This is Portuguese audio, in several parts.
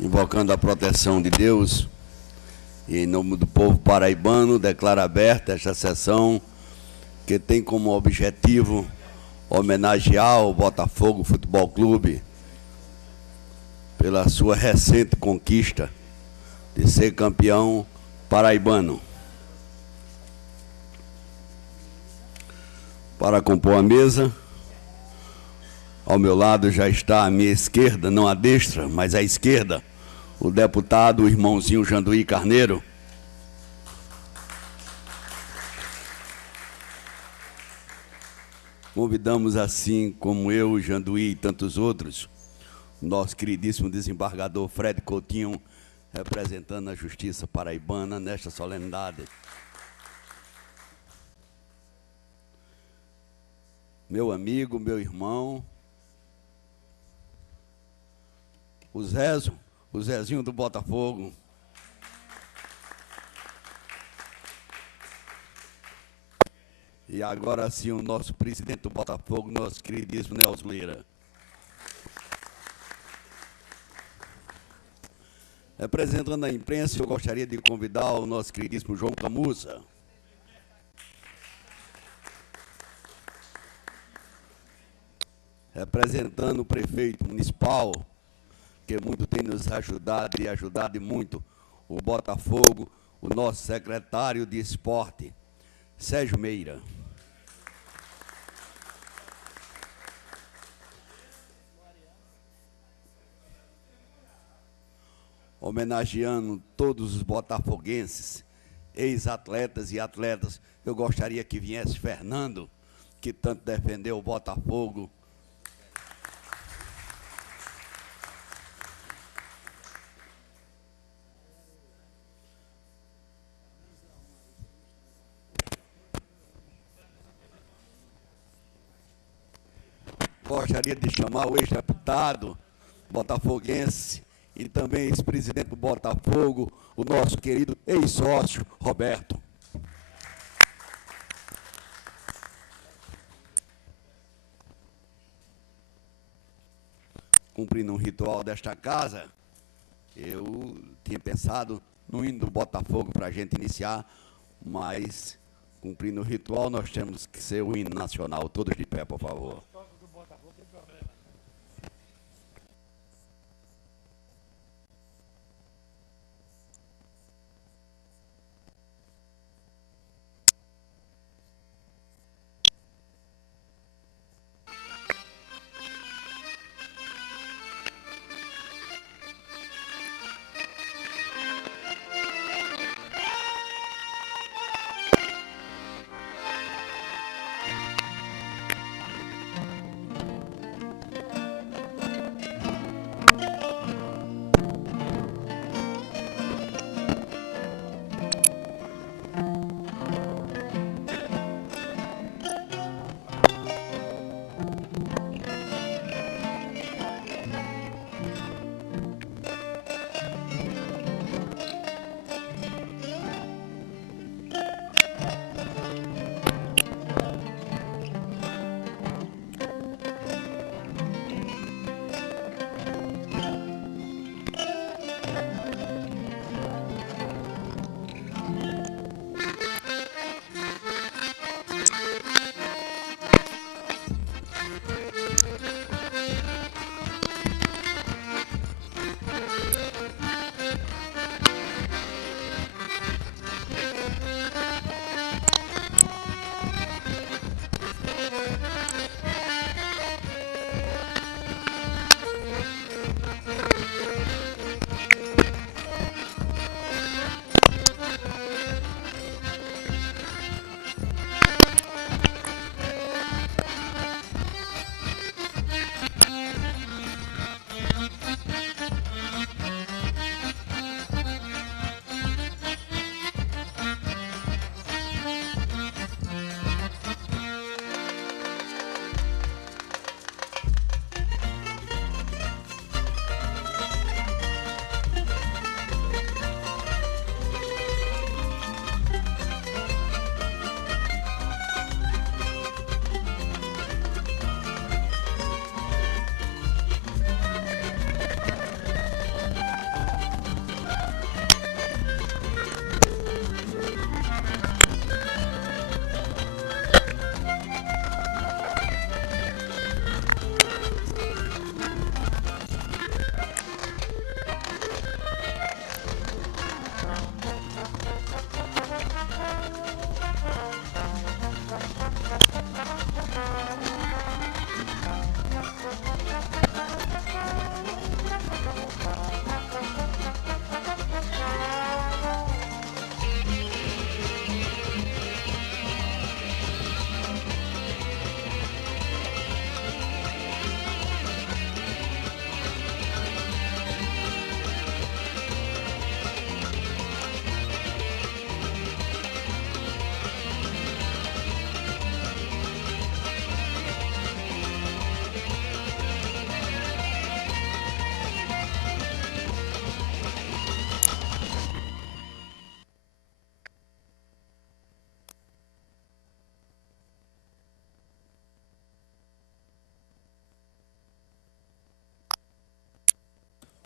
Invocando a proteção de Deus e em nome do povo paraibano, declaro aberta esta sessão que tem como objetivo homenagear o Botafogo Futebol Clube pela sua recente conquista de ser campeão paraibano. Para compor a mesa, ao meu lado já está à minha esquerda, não à destra, mas à esquerda, o deputado, o irmãozinho Janduí Carneiro. Convidamos, assim como eu, Janduí e tantos outros, o nosso queridíssimo desembargador Fred Coutinho, representando a Justiça Paraibana nesta solenidade. Meu amigo, meu irmão, o Zezinho do Botafogo. E agora sim o nosso presidente do Botafogo, nosso queridíssimo Nelson Lira. Representando a imprensa, eu gostaria de convidar o nosso queridíssimo João Camussa. Representando o prefeito municipal, que muito tem nos ajudado e ajudado muito o Botafogo, o nosso secretário de esporte, Sérgio Meira. Homenageando todos os botafoguenses, ex-atletas e atletas, eu gostaria que viesse Fernando, que tanto defendeu o Botafogo. Gostaria de chamar o ex-deputado botafoguense e também ex-presidente do Botafogo, o nosso querido ex-sócio, Roberto. Cumprindo um ritual desta casa, eu tinha pensado no hino do Botafogo para a gente iniciar, mas, cumprindo o ritual, nós temos que ser o hino nacional. Todos de pé, por favor.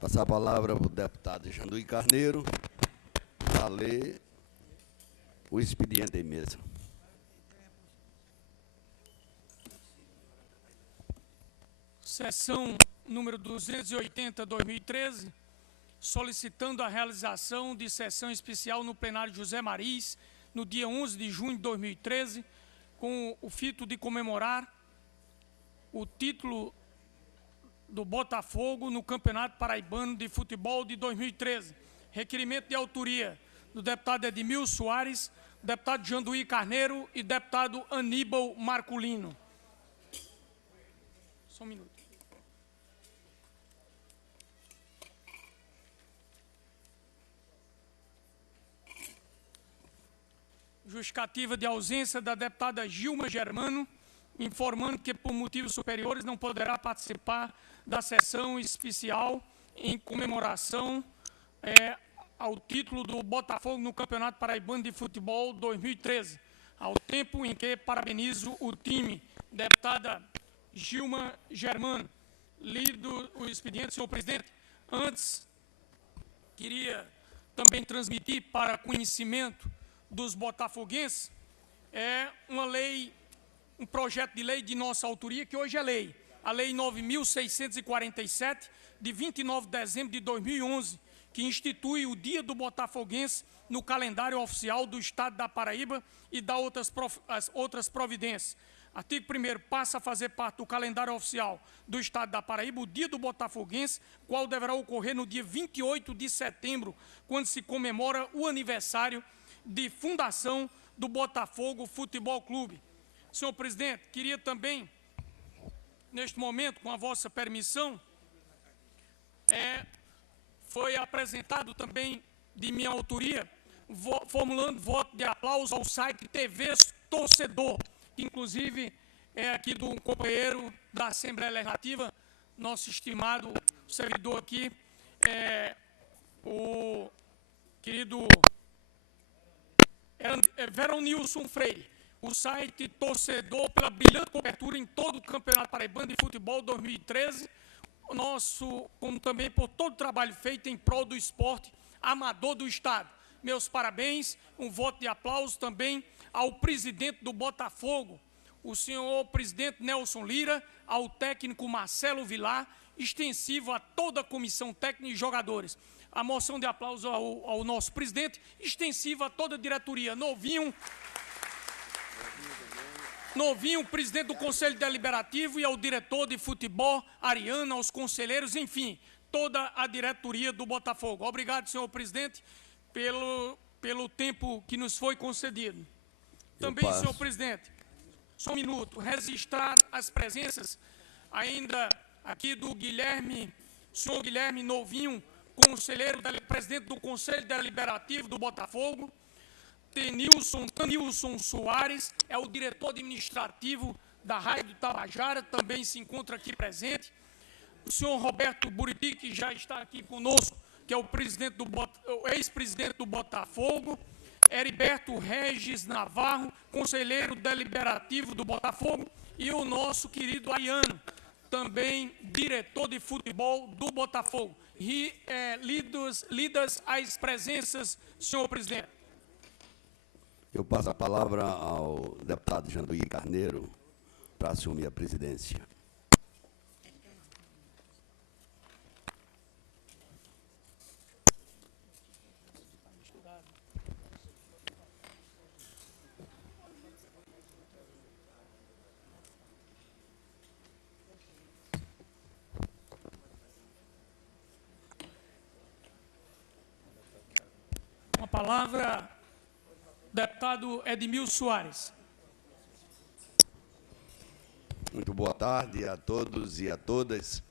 Passar a palavra para o deputado Janduí Carneiro, para ler o expediente em mesa. Sessão número 280/2013, solicitando a realização de sessão especial no plenário José Maris, no dia 11 de junho de 2013, com o fito de comemorar o título do Botafogo no Campeonato Paraibano de Futebol de 2013. Requerimento de autoria do deputado Edmilson Soares, deputado Janduí Carneiro e deputado Aníbal Marculino. Só um minuto. Justificativa de ausência da deputada Gilma Germano, informando que por motivos superiores não poderá participar da sessão especial em comemoração ao título do Botafogo no Campeonato Paraibano de Futebol 2013, ao tempo em que parabenizo o time. Deputada Gilma Germano. Lido o expediente, senhor presidente. Antes, queria também transmitir para conhecimento dos botafoguenses um projeto de lei de nossa autoria, que hoje é lei, a Lei 9.647, de 29 de dezembro de 2011, que institui o Dia do Botafoguense no calendário oficial do Estado da Paraíba e dá outras providências. Artigo 1º, passa a fazer parte do calendário oficial do Estado da Paraíba o Dia do Botafoguense, qual deverá ocorrer no dia 28 de setembro, quando se comemora o aniversário de fundação do Botafogo Futebol Clube. Senhor presidente, queria também, neste momento, com a vossa permissão, foi apresentado também, de minha autoria, formulando voto de aplauso ao site TV Torcedor, que inclusive é aqui do companheiro da Assembleia Legislativa, nosso estimado servidor aqui, o querido Veronilson Freire. O site Torcedor, pela brilhante cobertura em todo o Campeonato Paraibano de Futebol 2013, como também por todo o trabalho feito em prol do esporte amador do Estado. Meus parabéns, um voto de aplauso também ao presidente do Botafogo, o senhor presidente Nelson Lira, ao técnico Marcelo Vilar, extensivo a toda a comissão técnica e jogadores. A moção de aplauso ao nosso presidente, extensiva a toda a diretoria. Novinho, presidente do Conselho Deliberativo, e ao diretor de futebol, Ariana, aos conselheiros, enfim, toda a diretoria do Botafogo. Obrigado, senhor presidente, pelo tempo que nos foi concedido. Também, senhor presidente, só um minuto, registrar as presenças ainda aqui do senhor Guilherme Novinho, presidente do Conselho Deliberativo do Botafogo. Tanilson Soares, é o diretor administrativo da Rádio Tabajara, também se encontra aqui presente. O senhor Roberto Buriti, que já está aqui conosco, que é o ex-presidente do Botafogo. Heriberto Regis Navarro, conselheiro deliberativo do Botafogo. E o nosso querido Ariano, também diretor de futebol do Botafogo. Lidas as presenças, senhor presidente. Eu passo a palavra ao deputado Janduí Carneiro para assumir a presidência. Com a palavra, deputado Edmilson Soares. Muito boa tarde a todos e a todas.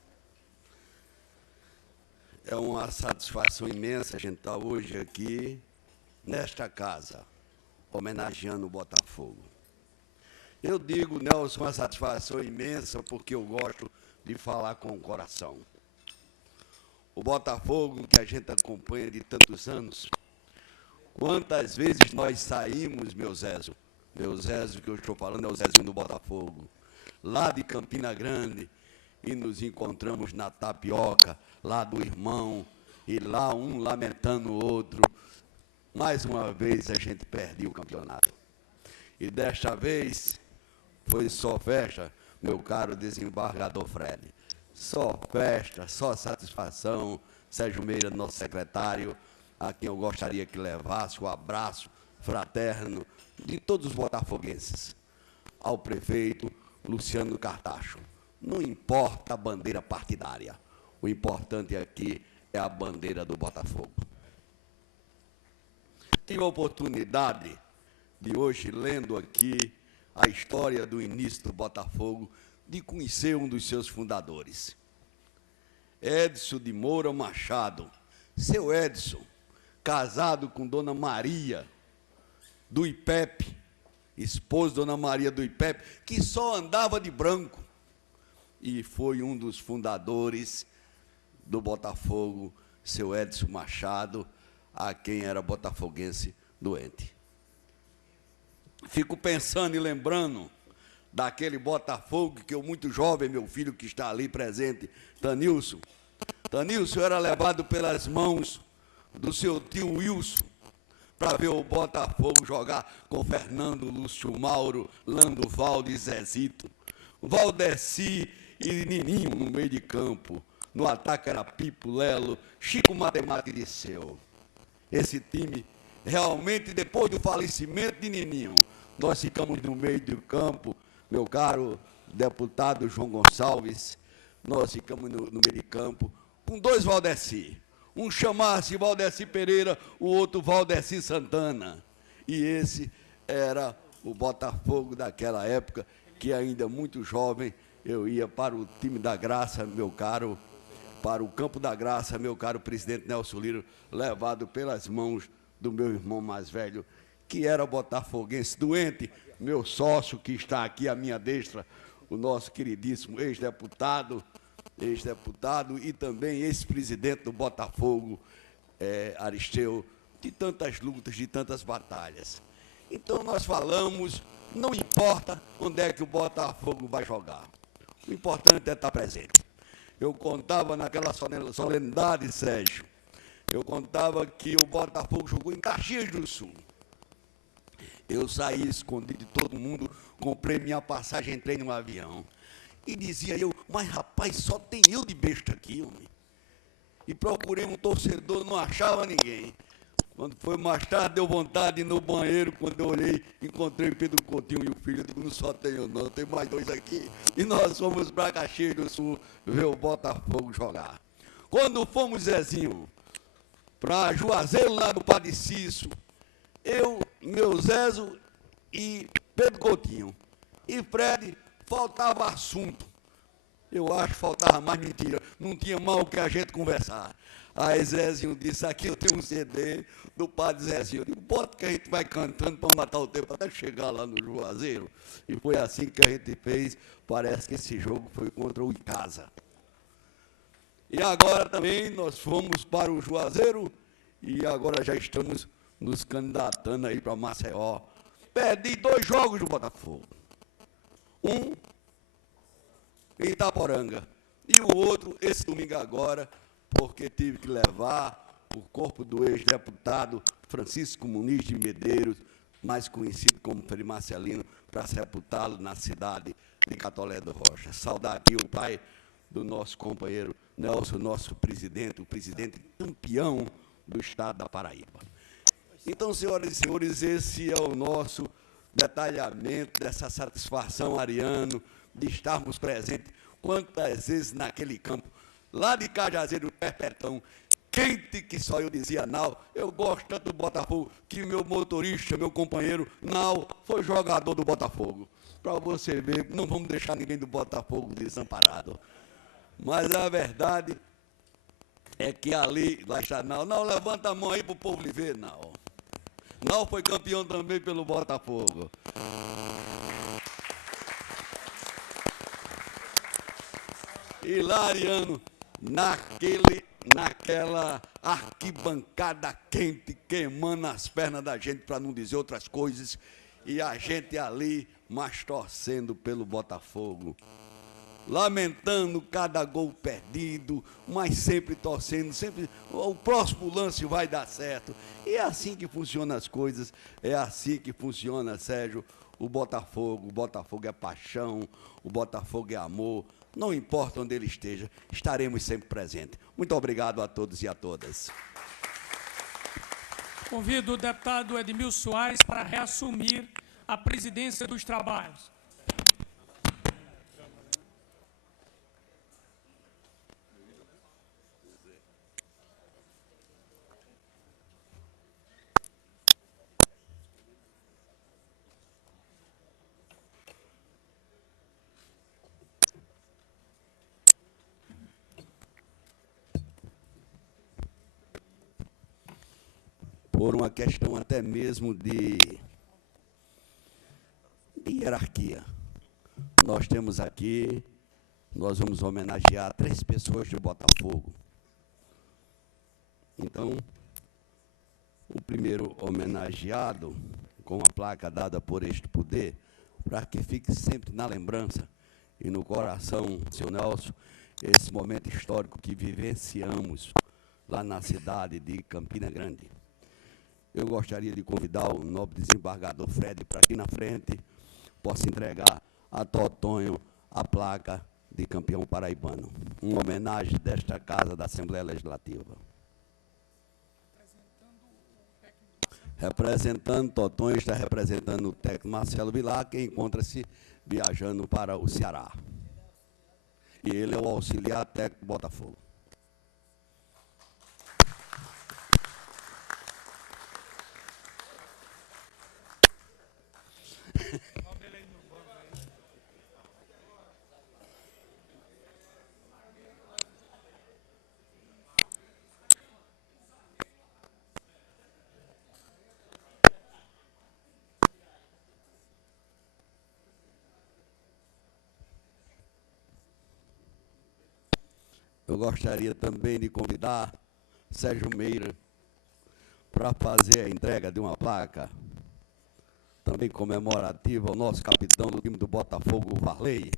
É uma satisfação imensa a gente estar hoje aqui, nesta casa, homenageando o Botafogo. Eu digo, Nelson, uma satisfação imensa porque eu gosto de falar com o coração. O Botafogo, que a gente acompanha de tantos anos, quantas vezes nós saímos, meu Zézio que eu estou falando é o Zezinho do Botafogo, lá de Campina Grande, e nos encontramos na Tapioca, lá do irmão, e lá um lamentando o outro. Mais uma vez a gente perdeu o campeonato. E desta vez foi só festa, meu caro desembargador Fred. Só festa, só satisfação. Sérgio Meira, nosso secretário, a quem eu gostaria que levasse o abraço fraterno de todos os botafoguenses. Ao prefeito Luciano Cartacho. Não importa a bandeira partidária. O importante aqui é a bandeira do Botafogo. Tive a oportunidade de hoje, lendo aqui a história do início do Botafogo, de conhecer um dos seus fundadores, Edson de Moura Machado. Seu Edson, casado com Dona Maria do Ipepe, esposa de Dona Maria do Ipepe, que só andava de branco, e foi um dos fundadores do Botafogo, seu Edson Machado, a quem era botafoguense doente. Fico pensando e lembrando daquele Botafogo que eu, muito jovem, meu filho que está ali presente, Tanilson. Tanilson era levado pelas mãos do seu tio Wilson para ver o Botafogo jogar com Fernando, Lúcio Mauro, Lando Valde e Zezito. Valdeci e Nininho no meio de campo. No ataque era Pipo, Lelo, Chico Matemático e Disseu. Esse time, realmente, depois do falecimento de Nininho, nós ficamos no meio do campo, meu caro deputado João Gonçalves, nós ficamos no meio de campo com dois Valdeci. Um chamasse Valdeci Pereira, o outro Valdeci Santana. E esse era o Botafogo daquela época, que ainda muito jovem, eu ia para o time da Graça, meu caro, para o Campo da Graça, meu caro presidente Nelson Liro, levado pelas mãos do meu irmão mais velho, que era botafoguense doente, meu sócio que está aqui à minha destra, o nosso queridíssimo ex-deputado e também ex-presidente do Botafogo, Aristeu, de tantas lutas, de tantas batalhas. Então nós falamos, não importa onde é que o Botafogo vai jogar, o importante é estar presente. Eu contava naquela solenidade, Sérgio, eu contava que o Botafogo jogou em Caxias do Sul. Eu saí escondido de todo mundo, comprei minha passagem, entrei num avião. E dizia eu, mas rapaz, só tem eu de besta aqui, homem. E procurei um torcedor, não achava ninguém. Quando foi mais tarde, deu vontade de ir no banheiro, quando eu olhei, encontrei Pedro Coutinho e o filho, eu digo, não só tenho não, tem mais dois aqui. E nós fomos para Caxias do Sul ver o Botafogo jogar. Quando fomos, Zezinho, para Juazeiro, lá no Padre Cício, eu, meu Zezo e Pedro Coutinho. E Fred, faltava assunto. Eu acho que faltava mais mentira. Não tinha mal o que a gente conversar. Aí Zezinho disse, aqui eu tenho um CD do Padre Zezinho. Eu digo, bota que a gente vai cantando para matar o tempo até chegar lá no Juazeiro. E foi assim que a gente fez. Parece que esse jogo foi contra o Icasa. E agora também nós fomos para o Juazeiro e agora já estamos nos candidatando aí para Maceió. Perdi 2 jogos do Botafogo. Um em Itaporanga e o outro esse domingo agora, porque tive que levar o corpo do ex-deputado Francisco Muniz de Medeiros, mais conhecido como Frei Marcelino, para sepultá-lo na cidade de Catolé do Rocha. Saudar aqui o pai do nosso companheiro Nelson, nosso presidente, o presidente campeão do estado da Paraíba. Então, senhoras e senhores, esse é o nosso detalhamento dessa satisfação, Ariano, de estarmos presentes quantas vezes naquele campo, lá de Cajazeiro, Perpetão, quente que só eu dizia, não, eu gosto tanto do Botafogo, que meu motorista, meu companheiro, não, foi jogador do Botafogo. Para você ver, não vamos deixar ninguém do Botafogo desamparado. Mas a verdade é que ali, lá está, não, levanta a mão aí para o povo lhe ver, não. Não foi campeão também pelo Botafogo. E lá, Ariano, naquela arquibancada quente, queimando as pernas da gente, para não dizer outras coisas, e a gente ali, mas torcendo pelo Botafogo. lamentando cada gol perdido, mas sempre torcendo, sempre o próximo lance vai dar certo. E é assim que funcionam as coisas, é assim que funciona, Sérgio, o Botafogo. O Botafogo é paixão, o Botafogo é amor. Não importa onde ele esteja, estaremos sempre presentes. Muito obrigado a todos e a todas. Convido o deputado Edmilson Soares para reassumir a presidência dos trabalhos. Por uma questão até mesmo de hierarquia. Nós temos aqui, nós vamos homenagear 3 pessoas de Botafogo. Então, o primeiro homenageado, com a placa dada por este poder, para que fique sempre na lembrança e no coração, seu Nelson, esse momento histórico que vivenciamos lá na cidade de Campina Grande. Eu gostaria de convidar o nobre desembargador Fred para aqui na frente, possa entregar a Totonho a placa de campeão paraibano. Uma homenagem desta Casa da Assembleia Legislativa. Representando Totonho, está representando o técnico Marcelo Vilar, que encontra-se viajando para o Ceará. E ele é o auxiliar técnico do Botafogo. Eu gostaria também de convidar Sérgio Meira para fazer a entrega de uma placa, também comemorativa, ao nosso capitão do time do Botafogo, Varley.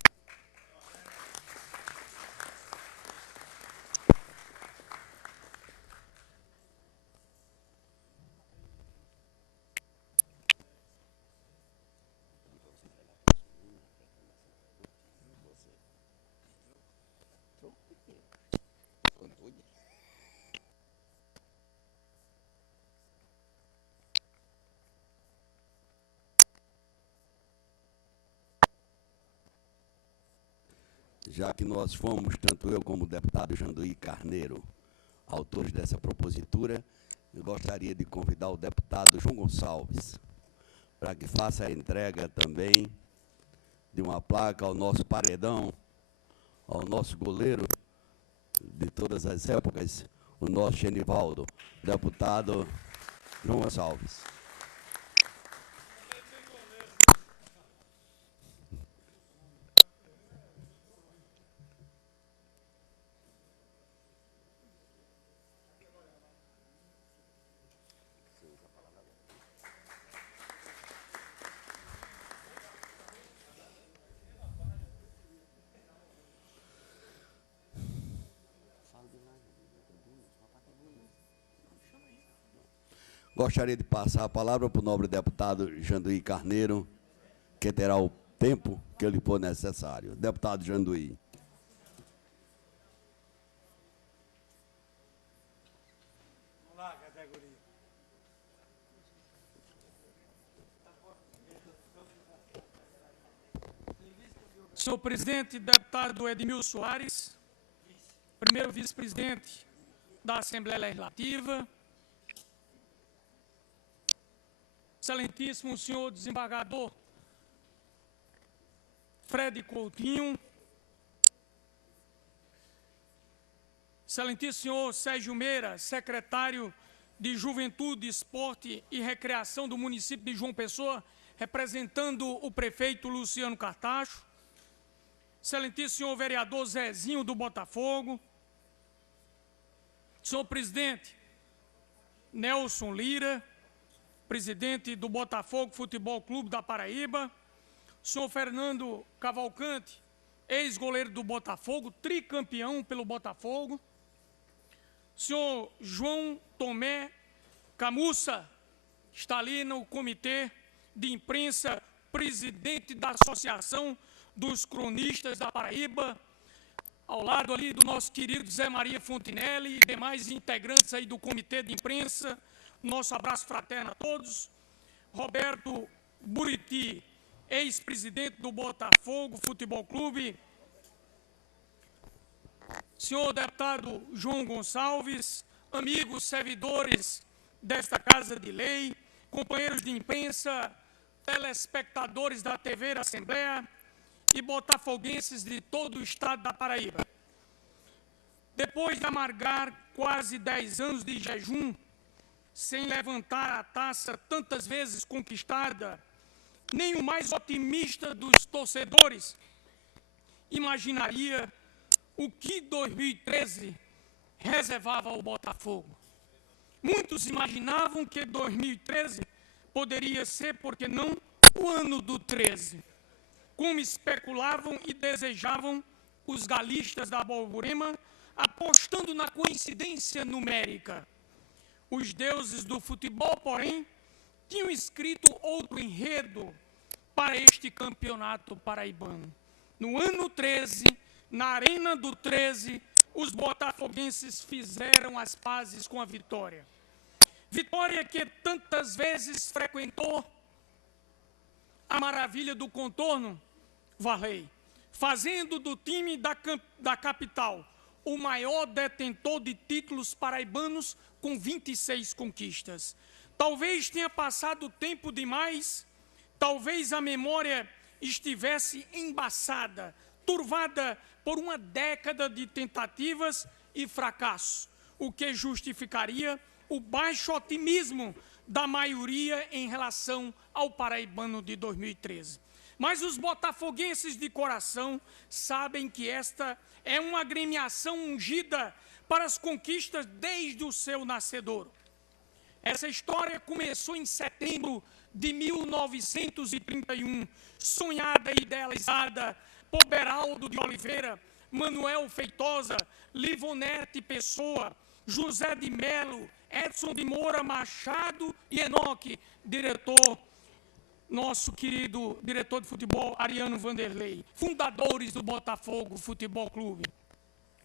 Já que nós fomos, tanto eu como o deputado Janduí Carneiro, autores dessa propositura, eu gostaria de convidar o deputado João Gonçalves para que faça a entrega também de uma placa ao nosso paredão, ao nosso goleiro de todas as épocas, o nosso Genivaldo, deputado João Gonçalves. Gostaria de passar a palavra para o nobre deputado Janduí Carneiro, que terá o tempo que lhe for necessário. Deputado Janduí. Olá, categoria. Senhor presidente, deputado Edmilson Soares, primeiro vice-presidente da Assembleia Legislativa, excelentíssimo senhor desembargador Fred Coutinho, excelentíssimo senhor Sérgio Meira, secretário de Juventude, Esporte e Recreação do município de João Pessoa, representando o prefeito Luciano Cartacho, excelentíssimo senhor vereador Zezinho do Botafogo, senhor presidente Nelson Lira, presidente do Botafogo Futebol Clube da Paraíba, senhor Fernando Cavalcante, ex-goleiro do Botafogo, tricampeão pelo Botafogo. Senhor João Tomé Camussa, está ali no comitê de imprensa, presidente da Associação dos Cronistas da Paraíba, ao lado ali do nosso querido Zé Maria Fontinelli e demais integrantes aí do comitê de imprensa. Nosso abraço fraterno a todos. Roberto Buriti, ex-presidente do Botafogo Futebol Clube. Senhor deputado João Gonçalves, amigos servidores desta Casa de Lei, companheiros de imprensa, telespectadores da TV da Assembleia e botafoguenses de todo o estado da Paraíba. Depois de amargar quase 10 anos de jejum, sem levantar a taça tantas vezes conquistada, nem o mais otimista dos torcedores imaginaria o que 2013 reservava ao Botafogo. Muitos imaginavam que 2013 poderia ser, porque não, o ano do 13. Como especulavam e desejavam os galistas da Borborema, apostando na coincidência numérica. Os deuses do futebol, porém, tinham escrito outro enredo para este campeonato paraibano. No ano 13, na Arena do 13, os botafoguenses fizeram as pazes com a Vitória. Vitória que tantas vezes frequentou a maravilha do contorno, Varley, fazendo do time da capital o maior detentor de títulos paraibanos com 26 conquistas. Talvez tenha passado tempo demais, talvez a memória estivesse embaçada, turvada por uma década de tentativas e fracassos, o que justificaria o baixo otimismo da maioria em relação ao paraibano de 2013. Mas os botafoguenses de coração sabem que esta é uma agremiação ungida para as conquistas desde o seu nascedouro. Essa história começou em setembro de 1931, sonhada e idealizada por Beraldo de Oliveira, Manuel Feitosa, Livonete Pessoa, José de Melo, Edson de Moura Machado e Enoque, nosso querido diretor de futebol, Ariano Vanderlei, fundadores do Botafogo Futebol Clube.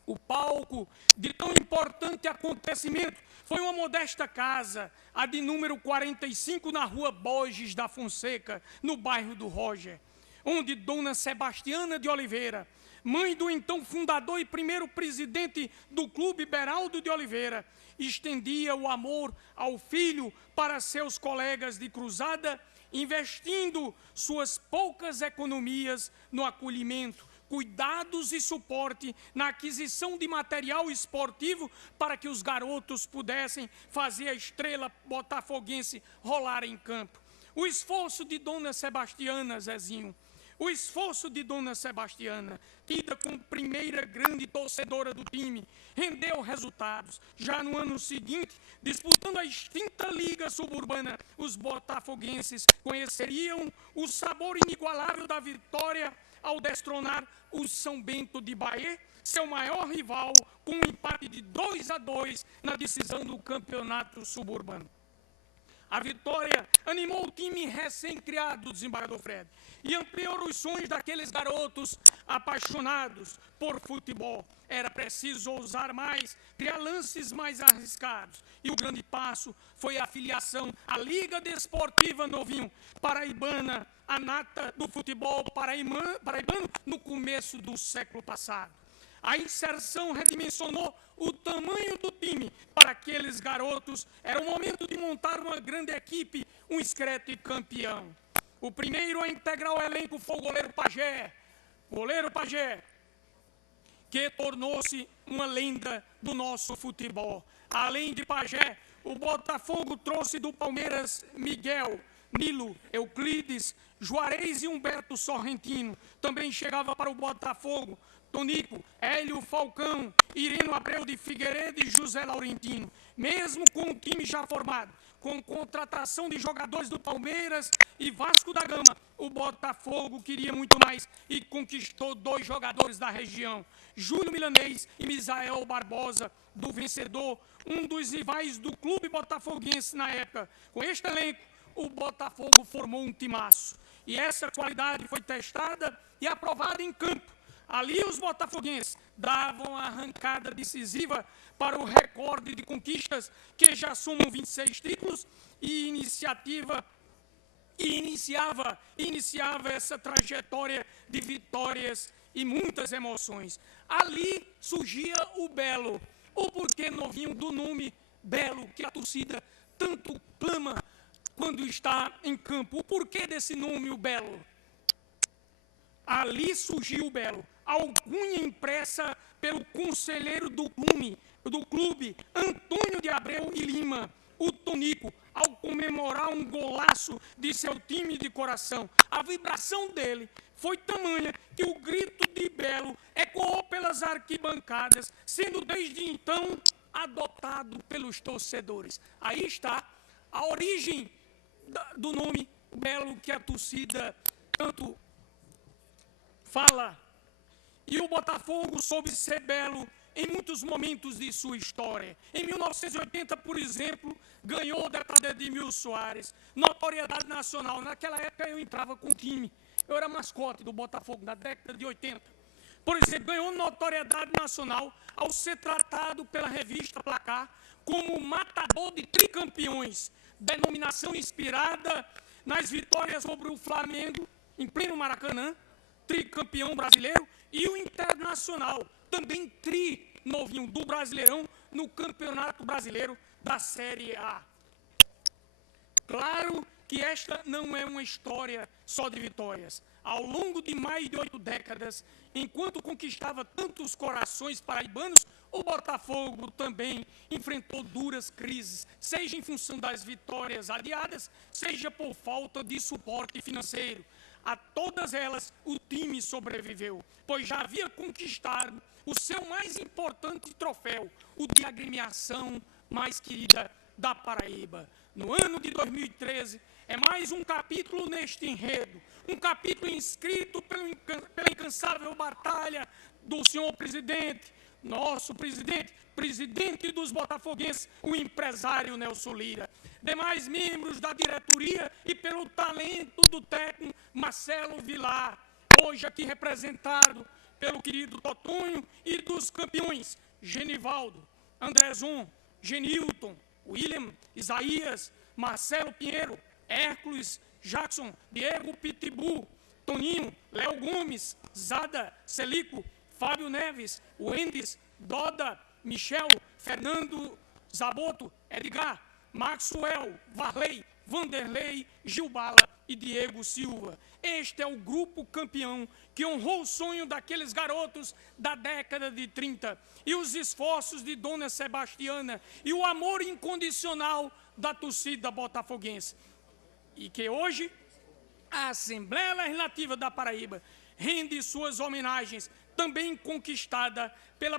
O palco de tão importante acontecimento foi uma modesta casa, a de número 45, na rua Borges da Fonseca, no bairro do Roger, onde Dona Sebastiana de Oliveira, mãe do então fundador e primeiro presidente do clube, Beraldo de Oliveira, estendia o amor ao filho para seus colegas de cruzada, investindo suas poucas economias no acolhimento, cuidados e suporte na aquisição de material esportivo para que os garotos pudessem fazer a estrela botafoguense rolar em campo. O esforço de Dona Sebastiana, Zezinho, o esforço de Dona Sebastiana, tida como primeira grande torcedora do time, rendeu resultados. Já no ano seguinte, disputando a extinta Liga Suburbana, os botafoguenses conheceriam o sabor inigualável da vitória ao destronar o São Bento de Bahia, seu maior rival, com um empate de 2-2 na decisão do campeonato suburbano. A vitória animou o time recém-criado do desembargador Fred e ampliou os sonhos daqueles garotos apaixonados por futebol. Era preciso ousar mais, criar lances mais arriscados. E o grande passo foi a filiação à Liga Desportiva Novinho, paraibana, a nata do futebol paraibano no começo do século passado. A inserção redimensionou o tamanho do time para aqueles garotos. Era o momento de montar uma grande equipe, um excreto campeão. O primeiro a integrar o elenco foi o goleiro Pajé, que tornou-se uma lenda do nosso futebol. Além de Pajé, o Botafogo trouxe do Palmeiras Miguel, Nilo, Euclides, Juarez e Humberto Sorrentino. Também chegava para o Botafogo Tonico, Hélio Falcão, Ireno Abreu de Figueiredo e José Laurentino. Mesmo com o time já formado, com contratação de jogadores do Palmeiras e Vasco da Gama, o Botafogo queria muito mais e conquistou 2 jogadores da região, Júlio Milanês e Misael Barbosa, do Vencedor, um dos rivais do clube botafoguense na época. Com este elenco, o Botafogo formou um timaço. E essa qualidade foi testada e aprovada em campo. Ali os botafoguenses davam a arrancada decisiva para o recorde de conquistas, que já somam 26 títulos, e iniciava essa trajetória de vitórias e muitas emoções. Ali surgia o Belo, o porquê novinho do nome Belo, que a torcida tanto clama quando está em campo. O porquê desse nome, o Belo? Ali surgiu o Belo, alcunha impressa pelo conselheiro do clube, Antônio de Abreu e Lima, o Tonico, ao comemorar um golaço de seu time de coração. A vibração dele foi tamanha que o grito de Belo ecoou pelas arquibancadas, sendo desde então adotado pelos torcedores. Aí está a origem do nome Belo, que a torcida tanto fala. E o Botafogo soube ser belo em muitos momentos de sua história. Em 1980, por exemplo, ganhou da Edmilson Soares, notoriedade nacional. Naquela época eu entrava com o time, eu era mascote do Botafogo na década de 80. Por exemplo, ganhou notoriedade nacional ao ser tratado pela revista Placar como o matador de tricampeões, denominação inspirada nas vitórias sobre o Flamengo em pleno Maracanã, tricampeão brasileiro, e o Internacional, também tri-novinho do Brasileirão, no Campeonato Brasileiro da Série A. Claro que esta não é uma história só de vitórias. Ao longo de mais de 8 décadas, enquanto conquistava tantos corações paraibanos, o Botafogo também enfrentou duras crises, seja em função das vitórias adiadas, seja por falta de suporte financeiro. A todas elas, o time sobreviveu, pois já havia conquistado o seu mais importante troféu, o de agremiação mais querida da Paraíba. No ano de 2013, é mais um capítulo neste enredo, um capítulo inscrito pela incansável batalha do senhor presidente, nosso presidente dos botafoguenses, o empresário Nelson Lira, demais membros da diretoria e pelo talento do técnico Marcelo Vilar, hoje aqui representado pelo querido Totonho, e dos campeões Genivaldo, Andrezon, Genilton, William, Isaías, Marcelo Pinheiro, Hércules, Jackson, Diego Pitbull, Toninho, Léo Gomes, Zada, Celico, Fábio Neves, Wendes, Doda, Michel, Fernando Zaboto, Edgar, Maxwell, Varley, Vanderlei, Gilbala e Diego Silva. Este é o grupo campeão que honrou o sonho daqueles garotos da década de 30 e os esforços de Dona Sebastiana e o amor incondicional da torcida botafoguense. E que hoje a Assembleia Legislativa da Paraíba rende suas homenagens, também conquistada pela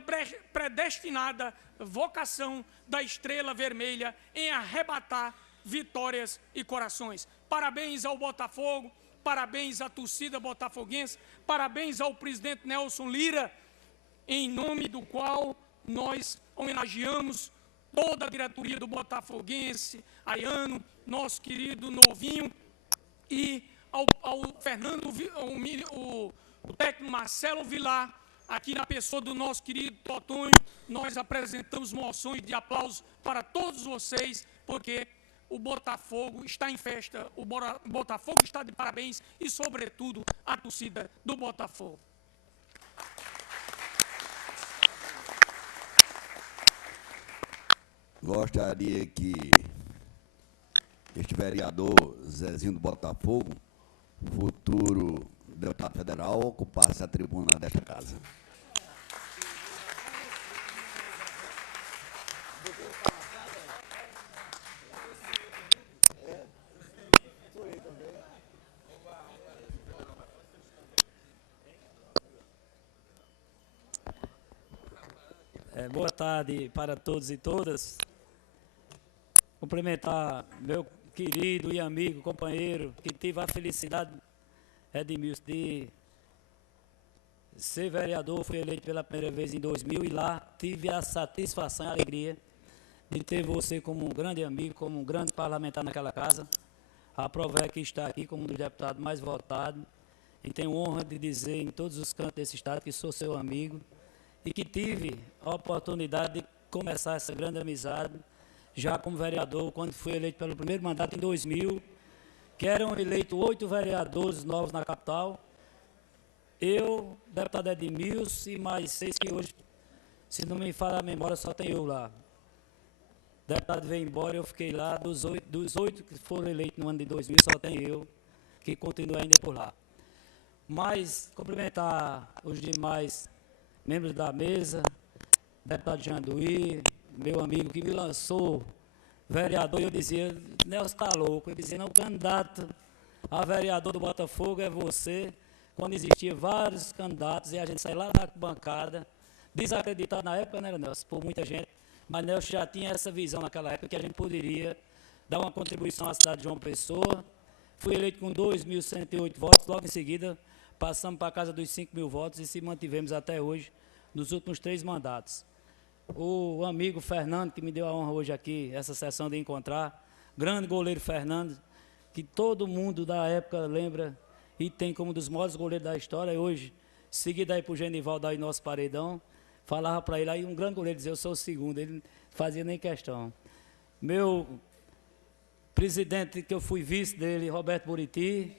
predestinada vocação da Estrela Vermelha em arrebatar vitórias e corações. Parabéns ao Botafogo, parabéns à torcida botafoguense, parabéns ao presidente Nelson Lira, em nome do qual nós homenageamos toda a diretoria do Botafoguense, Aiano, nosso querido novinho, e ao Fernando, o técnico Marcelo Vilar, aqui na pessoa do nosso querido Totonho. Nós apresentamos moções de aplauso para todos vocês, porque o Botafogo está em festa, o Botafogo está de parabéns e, sobretudo, a torcida do Botafogo. Gostaria que este vereador Zezinho do Botafogo, futuro deputado federal, ocupasse a tribuna desta casa. Boa tarde para todos e todas. Cumprimentar meu querido e amigo, companheiro, que tive a felicidade, Edmilson, de ser vereador. Fui eleito pela primeira vez em 2000 e lá tive a satisfação e a alegria de ter você como um grande amigo, como um grande parlamentar naquela casa. A prova é que está aqui como um dos deputados mais votados e tenho honra de dizer em todos os cantos desse estado que sou seu amigo e que tive a oportunidade de começar essa grande amizade já como vereador, quando fui eleito pelo primeiro mandato em 2000, que eram eleitos 8 vereadores novos na capital, eu, deputado Edmilson e mais 6 que hoje, se não me falha a memória, só tem eu lá. O deputado veio embora, eu fiquei lá, dos 8 que foram eleitos no ano de 2000, só tem eu, que continuo ainda por lá. Mas, cumprimentar os demais membros da mesa, deputado Janduí, meu amigo que me lançou vereador, eu dizia, Nelson está louco, eu dizia, não, candidato a vereador do Botafogo é você, quando existia vários candidatos, e a gente saiu lá da bancada, desacreditado na época, né, Nelson, por muita gente, mas Nelson já tinha essa visão naquela época, que a gente poderia dar uma contribuição à cidade de João Pessoa. Fui eleito com 2.108 votos, logo em seguida passamos para a casa dos 5.000 votos e se mantivemos até hoje, nos últimos 3 mandatos. O amigo Fernando, que me deu a honra hoje aqui, essa sessão de encontrar, grande goleiro Fernando, que todo mundo da época lembra e tem como um dos maiores goleiros da história, e hoje, seguido aí por Genivaldo, aí nosso paredão, falava para ele, aí um grande goleiro dizia, eu sou o segundo, ele não fazia nem questão. Meu presidente, que eu fui vice dele, Roberto Buriti,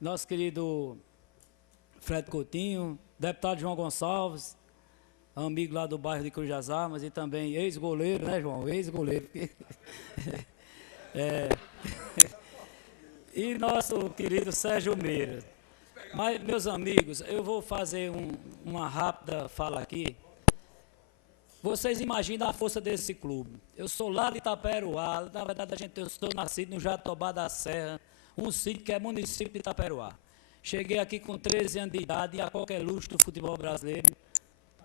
nosso querido Fred Coutinho, deputado João Gonçalves, amigo lá do bairro de Cruz das Armas e também ex-goleiro, né, João? Ex-goleiro. E nosso querido Sérgio Meira. Mas, meus amigos, eu vou fazer uma rápida fala aqui. Vocês imaginam a força desse clube. Eu sou lá de Itaperuá, na verdade eu estou nascido no Jatobá da Serra, um sítio que é município de Itaperuá. Cheguei aqui com 13 anos de idade e a qualquer luxo do futebol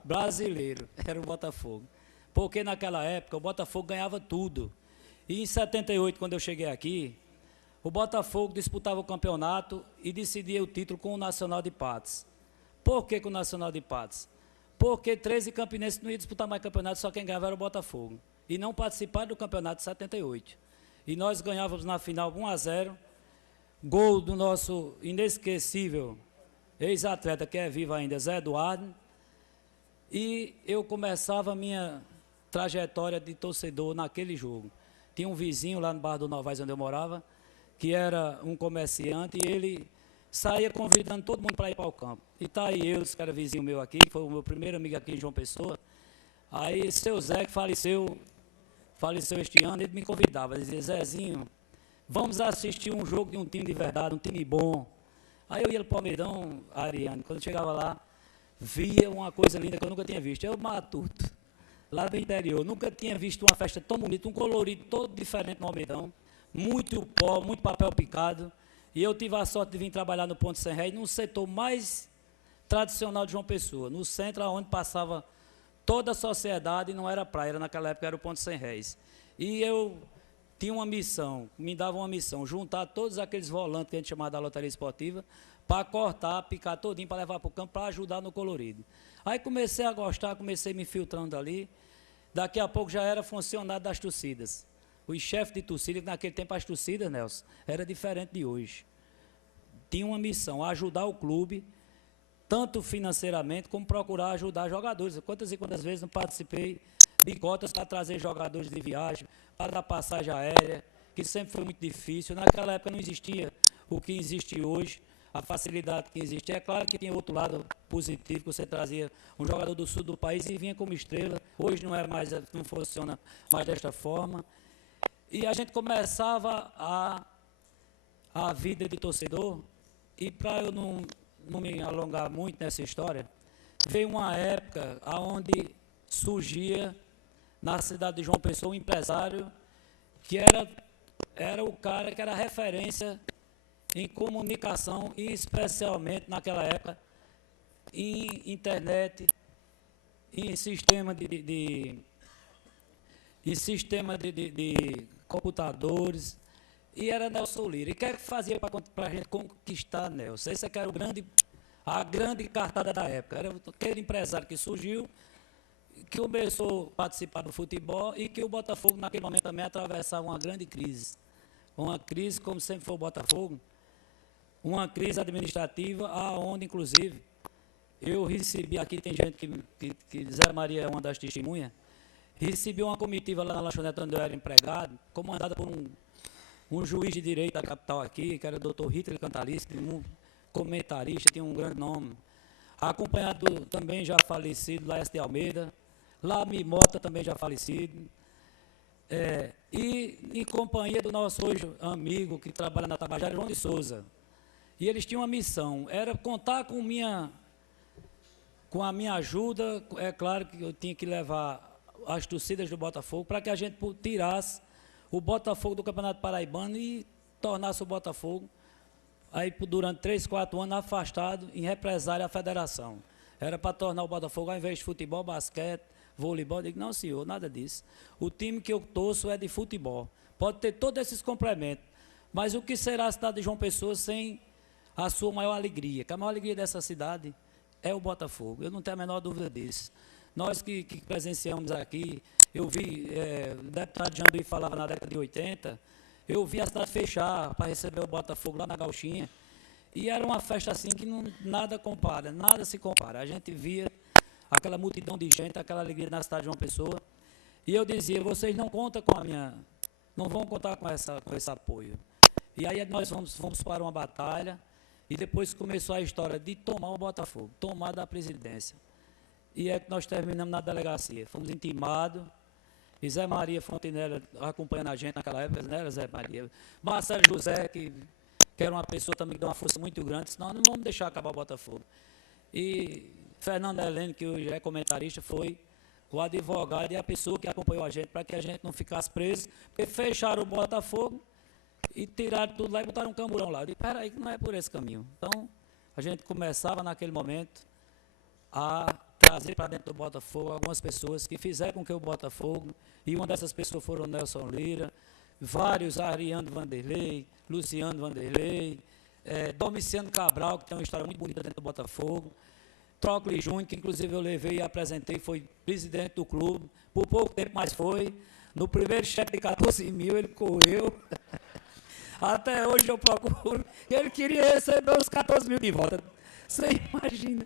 brasileiro, era o Botafogo. Porque naquela época o Botafogo ganhava tudo. E em 78, quando eu cheguei aqui, o Botafogo disputava o campeonato e decidia o título com o Nacional de Patos. Por que com o Nacional de Patos? Porque 13 campinenses não iam disputar mais campeonato, só quem ganhava era o Botafogo. E não participaram do campeonato de 78. E nós ganhávamos na final 1-0, gol do nosso inesquecível ex-atleta, que é vivo ainda, Zé Eduardo. E eu começava a minha trajetória de torcedor naquele jogo. Tinha um vizinho lá no bairro do Novaes, onde eu morava, que era um comerciante, e ele saía convidando todo mundo para ir para o campo. E tá aí eu, que era vizinho meu aqui, que foi o meu primeiro amigo aqui em João Pessoa. Aí seu Zé, que faleceu este ano, ele me convidava, dizia, Zezinho, vamos assistir um jogo de um time de verdade, um time bom. Aí eu ia para o Palmeirão, Ariane, quando eu chegava lá, via uma coisa linda que eu nunca tinha visto. Eu, Matuto, lá do interior, nunca tinha visto uma festa tão bonita, um colorido todo diferente no Almeidão, muito pó, muito papel picado, e eu tive a sorte de vir trabalhar no Ponte Sem Réis, num setor mais tradicional de João Pessoa, no centro onde passava toda a sociedade, e não era praia, naquela época era o Ponte Sem Réis. E eu tinha uma missão, me dava uma missão, juntar todos aqueles volantes que a gente chamava da loteria esportiva, para cortar, picar todinho, para levar para o campo, para ajudar no colorido. Aí comecei a gostar, comecei me filtrando ali, daqui a pouco já era funcionário das torcidas. Os chefes de torcida, que naquele tempo as torcidas, Nelson, era diferente de hoje. Tinha uma missão, ajudar o clube, tanto financeiramente, como procurar ajudar jogadores. Quantas e quantas vezes não participei de cotas para trazer jogadores de viagem, para dar passagem aérea, que sempre foi muito difícil. Naquela época não existia o que existe hoje, a facilidade que existe. É claro que tinha outro lado positivo, que você trazia um jogador do sul do país e vinha como estrela. Hoje não funciona mais desta forma. E a gente começava a vida de torcedor, e para eu não me alongar muito nessa história, veio uma época onde surgia na cidade de João Pessoa um empresário que era o cara que era referência em comunicação, e especialmente naquela época em internet em sistema de computadores, e era Nelson Lira. E o que é que fazia para a gente conquistar Nelson? Esse é que era a grande cartada da época. Era aquele empresário que surgiu, que começou a participar do futebol e que o Botafogo, naquele momento, também atravessava uma grande crise. Uma crise, como sempre foi o Botafogo, uma crise administrativa, aonde, inclusive, eu recebi aqui, tem gente que Zé Maria é uma das testemunhas, recebi uma comitiva lá na lanchonete onde eu era empregado, comandada por um juiz de direito da capital aqui, que era o doutor Hitler Cantalice, um comentarista, tinha um grande nome, acompanhado também já falecido, Laércio de Almeida, Lami Mota também já falecido, e em companhia do nosso hoje amigo que trabalha na Tabajara, João de Souza. E eles tinham uma missão, era contar com a minha ajuda. É claro que eu tinha que levar as torcidas do Botafogo para que a gente tirasse o Botafogo do Campeonato Paraibano e tornasse o Botafogo, aí durante 3, 4 anos, afastado em represália à federação. Era para tornar o Botafogo, ao invés de futebol, basquete, voleibol. Eu digo, não, senhor, nada disso. O time que eu torço é de futebol. Pode ter todos esses complementos, mas o que será a cidade de João Pessoa sem a sua maior alegria? Que a maior alegria dessa cidade é o Botafogo. Eu não tenho a menor dúvida disso. Nós que presenciamos aqui, eu vi, o deputado Janduí falava na década de 80, eu vi a cidade fechar para receber o Botafogo lá na Gauchinha, e era uma festa assim que nada compara, nada se compara. A gente via aquela multidão de gente, aquela alegria na cidade de João Pessoa, e eu dizia, vocês não contam não vão contar com esse apoio. E aí nós fomos para uma batalha, e depois começou a história de tomar o Botafogo, tomar da presidência. E é que nós terminamos na delegacia. Fomos intimados, e Zé Maria Fontenelle acompanhando a gente naquela época, não era Zé Maria. Marcelo José, que era uma pessoa também que deu uma força muito grande, disse, não vamos deixar acabar o Botafogo. E Fernando Helene, que hoje é comentarista, foi o advogado e a pessoa que acompanhou a gente para que a gente não ficasse preso, porque fecharam o Botafogo e tiraram tudo lá e botaram um camburão lá. Eu disse, peraí, que não é por esse caminho. Então, a gente começava naquele momento a trazer para dentro do Botafogo algumas pessoas que fizeram com que o Botafogo, e uma dessas pessoas foram Nelson Lira, vários, Ariano Vanderlei, Luciano Vanderlei, Domiciano Cabral, que tem uma história muito bonita dentro do Botafogo, Trócoli Júnior, que inclusive eu levei e apresentei, foi presidente do clube, por pouco tempo, mas foi. No primeiro cheque de 14 mil, ele correu. Até hoje eu procuro. Ele queria receber os 14 mil de volta. Você imagina,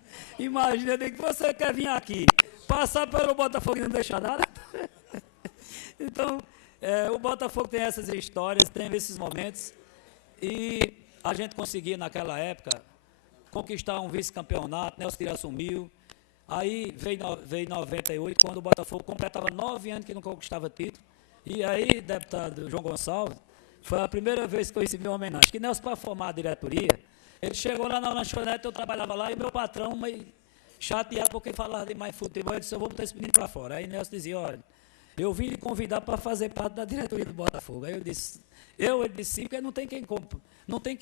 eu digo que você quer vir aqui, passar pelo Botafogo e não deixar nada. Então, o Botafogo tem essas histórias, tem esses momentos, e a gente conseguia naquela época conquistar um vice-campeonato, Nelson Lira assumiu, aí veio 98, quando o Botafogo completava 9 anos que não conquistava título, e aí, deputado João Gonçalves, foi a primeira vez que eu recebi uma homenagem, que Nelson, para formar a diretoria, ele chegou lá na lanchonete, eu trabalhava lá, e meu patrão, meio chateado porque falava de mais futebol, ele disse, eu vou botar esse menino para fora. Aí Nelson dizia, olha, eu vim lhe convidar para fazer parte da diretoria do Botafogo. Aí ele disse sim, porque não tem quem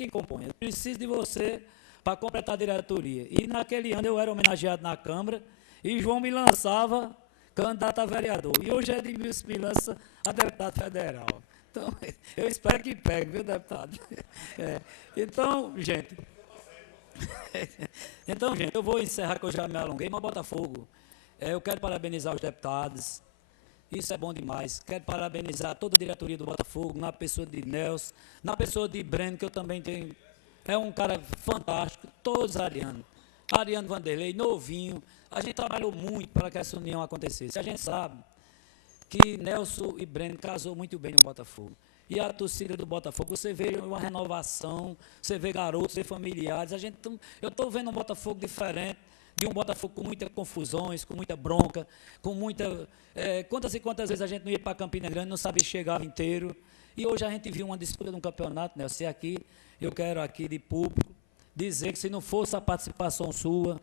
componha, eu preciso de você para completar a diretoria. E naquele ano eu era homenageado na Câmara, e João me lançava candidato a vereador. E hoje Edmilson me lança a deputado federal. Então, eu espero que pegue, viu, deputado? Então, gente, eu vou encerrar, que eu já me alonguei, mas Botafogo, eu quero parabenizar os deputados, isso é bom demais, quero parabenizar toda a diretoria do Botafogo, na pessoa de Nelson, na pessoa de Breno, que eu também tenho, é um cara fantástico, todos Ariano Vanderlei, novinho, a gente trabalhou muito para que essa união acontecesse, a gente sabe que Nelson e Breno casou muito bem no Botafogo. E a torcida do Botafogo, você vê uma renovação, você vê garotos, você vê familiares. Eu estou vendo um Botafogo diferente, de um Botafogo com muitas confusões, com muita bronca, com muita... quantas e quantas vezes a gente não ia para Campina Grande, não sabia chegar inteiro. E hoje a gente viu uma disputa de um campeonato, Nelson, e aqui, eu quero aqui de público dizer que se não fosse a participação sua,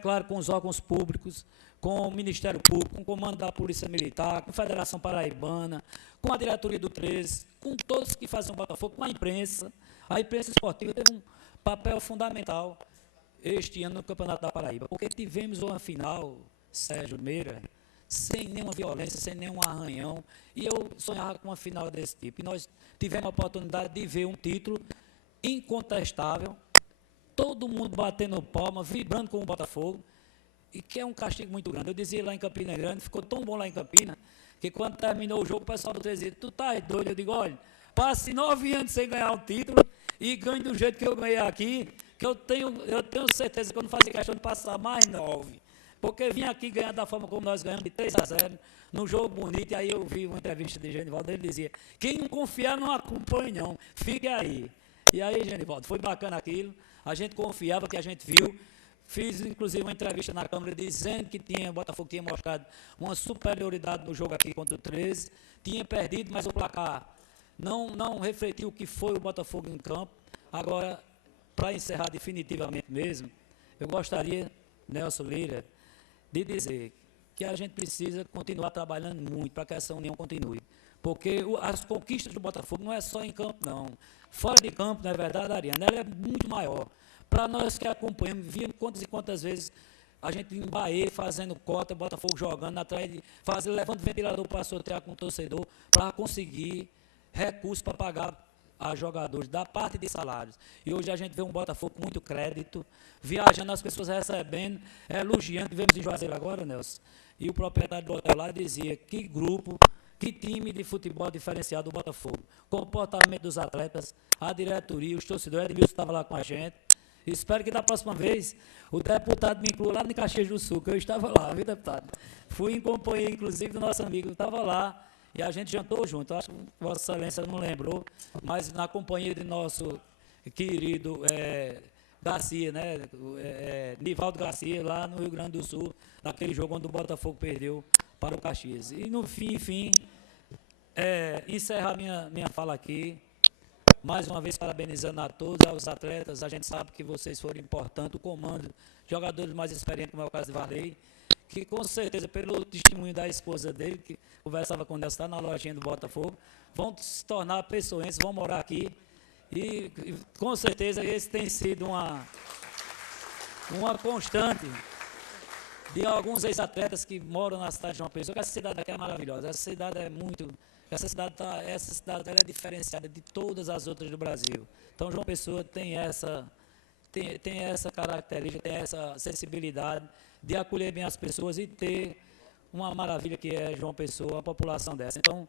claro, com os órgãos públicos, com o Ministério Público, com o Comando da Polícia Militar, com a Federação Paraibana, com a diretoria do 13, com todos que fazem o Botafogo, com a imprensa esportiva teve um papel fundamental este ano no Campeonato da Paraíba, porque tivemos uma final Sérgio Meira, sem nenhuma violência, sem nenhum arranhão. E eu sonhava com uma final desse tipo. E nós tivemos a oportunidade de ver um título incontestável, todo mundo batendo palma, vibrando com o Botafogo, e que é um castigo muito grande. Eu dizia lá em Campina Grande, ficou tão bom lá em Campina, que quando terminou o jogo, o pessoal do 13 disse, tu tá doido? Eu digo, olha, passe 9 anos sem ganhar um título e ganhe do jeito que eu ganhei aqui, que eu tenho certeza que eu não fazia questão de passar mais 9. Porque vim aqui ganhar da forma como nós ganhamos, de 3-0, num jogo bonito, e aí eu vi uma entrevista de Genivaldo, ele dizia, quem não confiar não acompanha não, fique aí. E aí, Genivaldo, foi bacana aquilo, a gente confiava, que a gente viu, fiz inclusive uma entrevista na Câmara dizendo que o Botafogo tinha mostrado uma superioridade no jogo aqui contra o 13, tinha perdido, mas o placar não refletiu o que foi o Botafogo em campo. Agora, para encerrar definitivamente mesmo, eu gostaria, Nelson Lira, de dizer que a gente precisa continuar trabalhando muito para que essa união continue. Porque as conquistas do Botafogo não é só em campo, não. Fora de campo, não é verdade, Ariana? Ela é muito maior. Para nós que acompanhamos, vimos quantas e quantas vezes a gente em Bahia fazendo cota, Botafogo jogando atrás, levando ventilador para sortear com o torcedor, para conseguir recursos para pagar a jogadores, da parte de salários. E hoje a gente vê um Botafogo com muito crédito, viajando, as pessoas recebendo, elogiando. Vemos em Juazeiro agora, Nelson, e o proprietário do hotel lá dizia que grupo, que time de futebol diferenciado do Botafogo. Comportamento dos atletas, a diretoria, os torcedores. Edmilson estava lá com a gente. Espero que da próxima vez o deputado me inclua lá em Caxias do Sul, que eu estava lá, viu, deputado? Fui em companhia, inclusive, do nosso amigo, estava lá. E a gente jantou junto, acho que Vossa Excelência não lembrou, mas na companhia de nosso querido Garcia, né? Nivaldo Garcia, lá no Rio Grande do Sul, naquele jogo onde o Botafogo perdeu para o Caxias. E no fim, encerrar minha fala aqui, mais uma vez parabenizando a todos, aos atletas. A gente sabe que vocês foram importantes, o comando, jogadores mais experientes, como é o caso de Varley, que com certeza, pelo testemunho da esposa dele, que conversava com ela, está na lojinha do Botafogo, vão se tornar pessoenses, vão morar aqui, e com certeza esse tem sido uma constante de alguns ex-atletas que moram na cidade de João Pessoa, que essa cidade aqui é maravilhosa, essa cidade ela é diferenciada de todas as outras do Brasil. Então João Pessoa tem essa característica, tem essa sensibilidade de acolher bem as pessoas e ter uma maravilha que é João Pessoa, a população dessa. Então,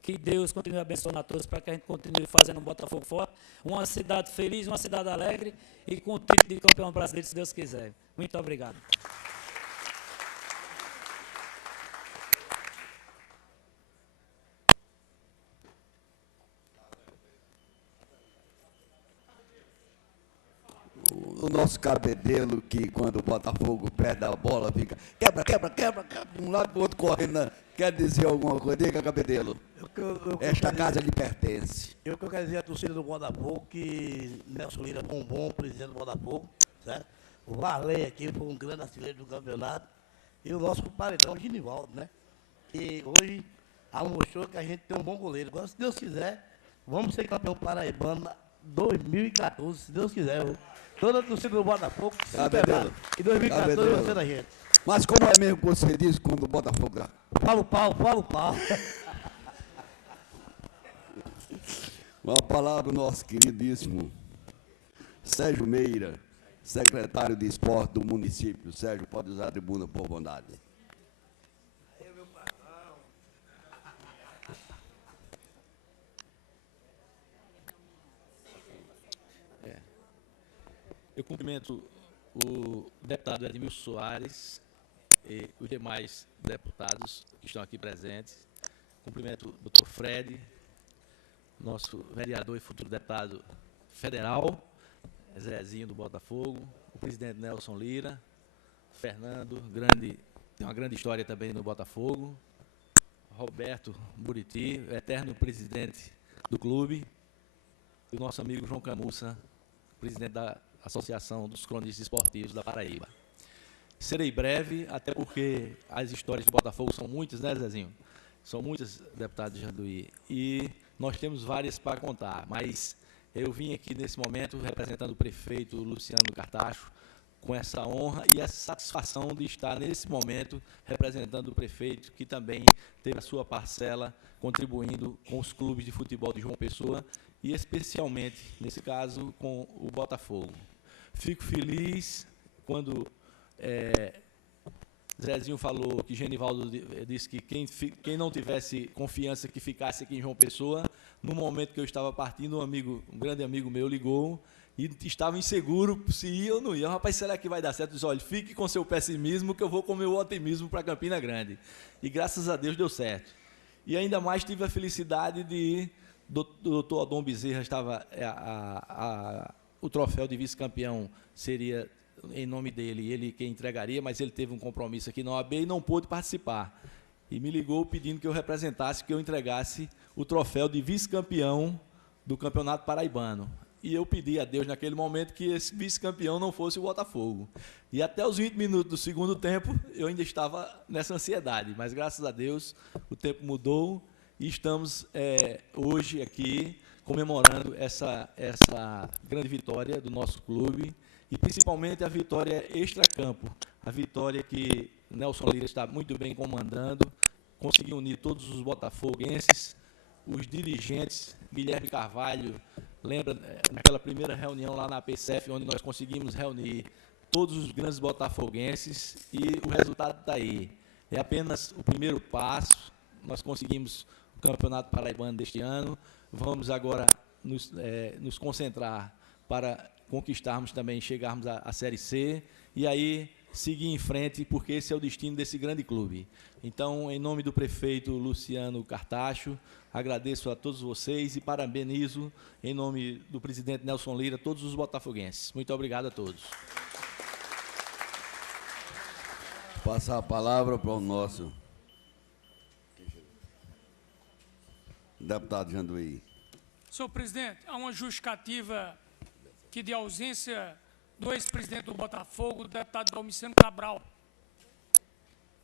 que Deus continue abençoando a todos para que a gente continue fazendo um Botafogo forte, uma cidade feliz, uma cidade alegre e com o título de campeão brasileiro, se Deus quiser. Muito obrigado. O nosso Cabedelo, que quando o Botafogo perde a bola, fica quebra, de um lado para o outro correndo, né? Quer dizer alguma coisa? Diga, Cabedelo. Esta casa lhe pertence. Eu quero dizer à torcida do Botafogo que Nelson Lira é um bom presidente do Botafogo, certo? O Varley aqui foi um grande artilheiro do campeonato. E o nosso paredão, Genivaldo, né? Que hoje mostrou que a gente tem um bom goleiro. Agora, se Deus quiser, vamos ser campeão paraibano 2014, se Deus quiser. Toda a torcida do Botafogo se pegar. Em 2014 vai ser da gente. Mas como é mesmo que você diz quando o Botafogo dá? Fala o pau. Uma palavra do nosso queridíssimo Sérgio Meira, secretário de esporte do município. Sérgio, pode usar a tribuna por bondade. Eu cumprimento o deputado Edmilson Soares e os demais deputados que estão aqui presentes. Cumprimento o doutor Fred, nosso vereador e futuro deputado federal, Zezinho do Botafogo, o presidente Nelson Lira, Fernando, tem uma grande história também no Botafogo, Roberto Buriti, eterno presidente do clube, e o nosso amigo João Camussa, presidente da Associação dos Cronistas Esportivos da Paraíba. Serei breve, até porque as histórias do Botafogo são muitas, né, Zezinho? São muitas, deputado Janduí, e nós temos várias para contar, mas eu vim aqui nesse momento representando o prefeito Luciano Cartacho, com essa honra e essa satisfação de estar nesse momento representando o prefeito, que também teve a sua parcela contribuindo com os clubes de futebol de João Pessoa e especialmente, nesse caso, com o Botafogo. Fico feliz quando Zezinho falou que Genivaldo disse que quem não tivesse confiança que ficasse aqui em João Pessoa, no momento que eu estava partindo, um grande amigo meu ligou e estava inseguro se ia ou não ia. Rapaz, será que vai dar certo? Eu disse, olha, fique com seu pessimismo que eu vou com o meu otimismo para Campina Grande. E graças a Deus deu certo. E ainda mais tive a felicidade de ir, o doutor Adom Bezerra estava, o troféu de vice-campeão seria em nome dele, ele quem entregaria, mas ele teve um compromisso aqui na OAB e não pôde participar. E me ligou pedindo que eu representasse, que eu entregasse o troféu de vice-campeão do Campeonato Paraibano. E eu pedi a Deus naquele momento que esse vice-campeão não fosse o Botafogo. E até os 20 minutos do segundo tempo, eu ainda estava nessa ansiedade, mas graças a Deus o tempo mudou e estamos hoje aqui comemorando essa grande vitória do nosso clube e principalmente a vitória extracampo, a vitória que Nelson Lira está muito bem comandando, conseguiu unir todos os botafoguenses, os dirigentes, Guilherme Carvalho, lembra naquela primeira reunião lá na PCF, onde nós conseguimos reunir todos os grandes botafoguenses e o resultado está aí. É apenas o primeiro passo, nós conseguimos o Campeonato Paraibano deste ano, vamos agora nos concentrar para conquistarmos também, chegarmos à Série C e aí seguir em frente, porque esse é o destino desse grande clube. Então, em nome do prefeito Luciano Cartacho, agradeço a todos vocês e parabenizo, em nome do presidente Nelson Lira, todos os botafoguenses. Muito obrigado a todos. Passar a palavra para o nosso deputado Janduí. Senhor presidente, há uma justificativa que de ausência do ex-presidente do Botafogo, o deputado Domiciano Cabral.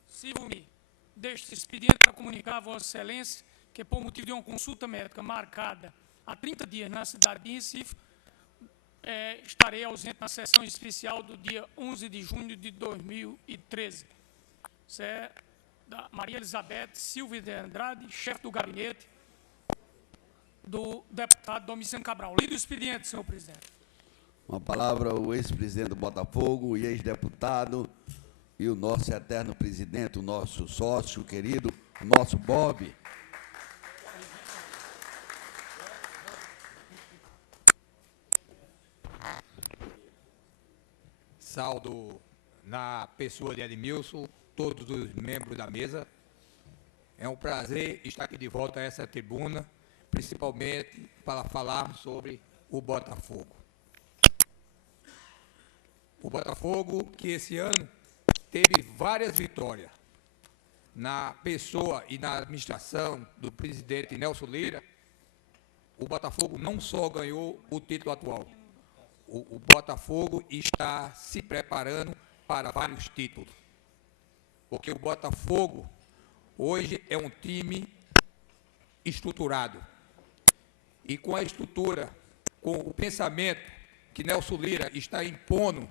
Sirvo-me deste expediente para comunicar a Vossa Excelência que, por motivo de uma consulta médica marcada há 30 dias na cidade de Recife, estarei ausente na sessão especial do dia 11 de junho de 2013. Isso é da Maria Elizabeth Silva de Andrade, chefe do gabinete do deputado Domiciano Cabral. Lido o expediente, senhor presidente. Uma palavra ao ex-presidente do Botafogo e ex-deputado e o nosso eterno presidente, o nosso sócio querido, o nosso Bob. Saldo na pessoa de Edmilson, todos os membros da mesa. É um prazer estar aqui de volta a essa tribuna, principalmente para falar sobre o Botafogo. O Botafogo, que esse ano teve várias vitórias. Na pessoa e na administração do presidente Nelson Lira, o Botafogo não só ganhou o título atual, o Botafogo está se preparando para vários títulos. Porque o Botafogo hoje é um time estruturado. E com a estrutura, com o pensamento que Nelson Lira está impondo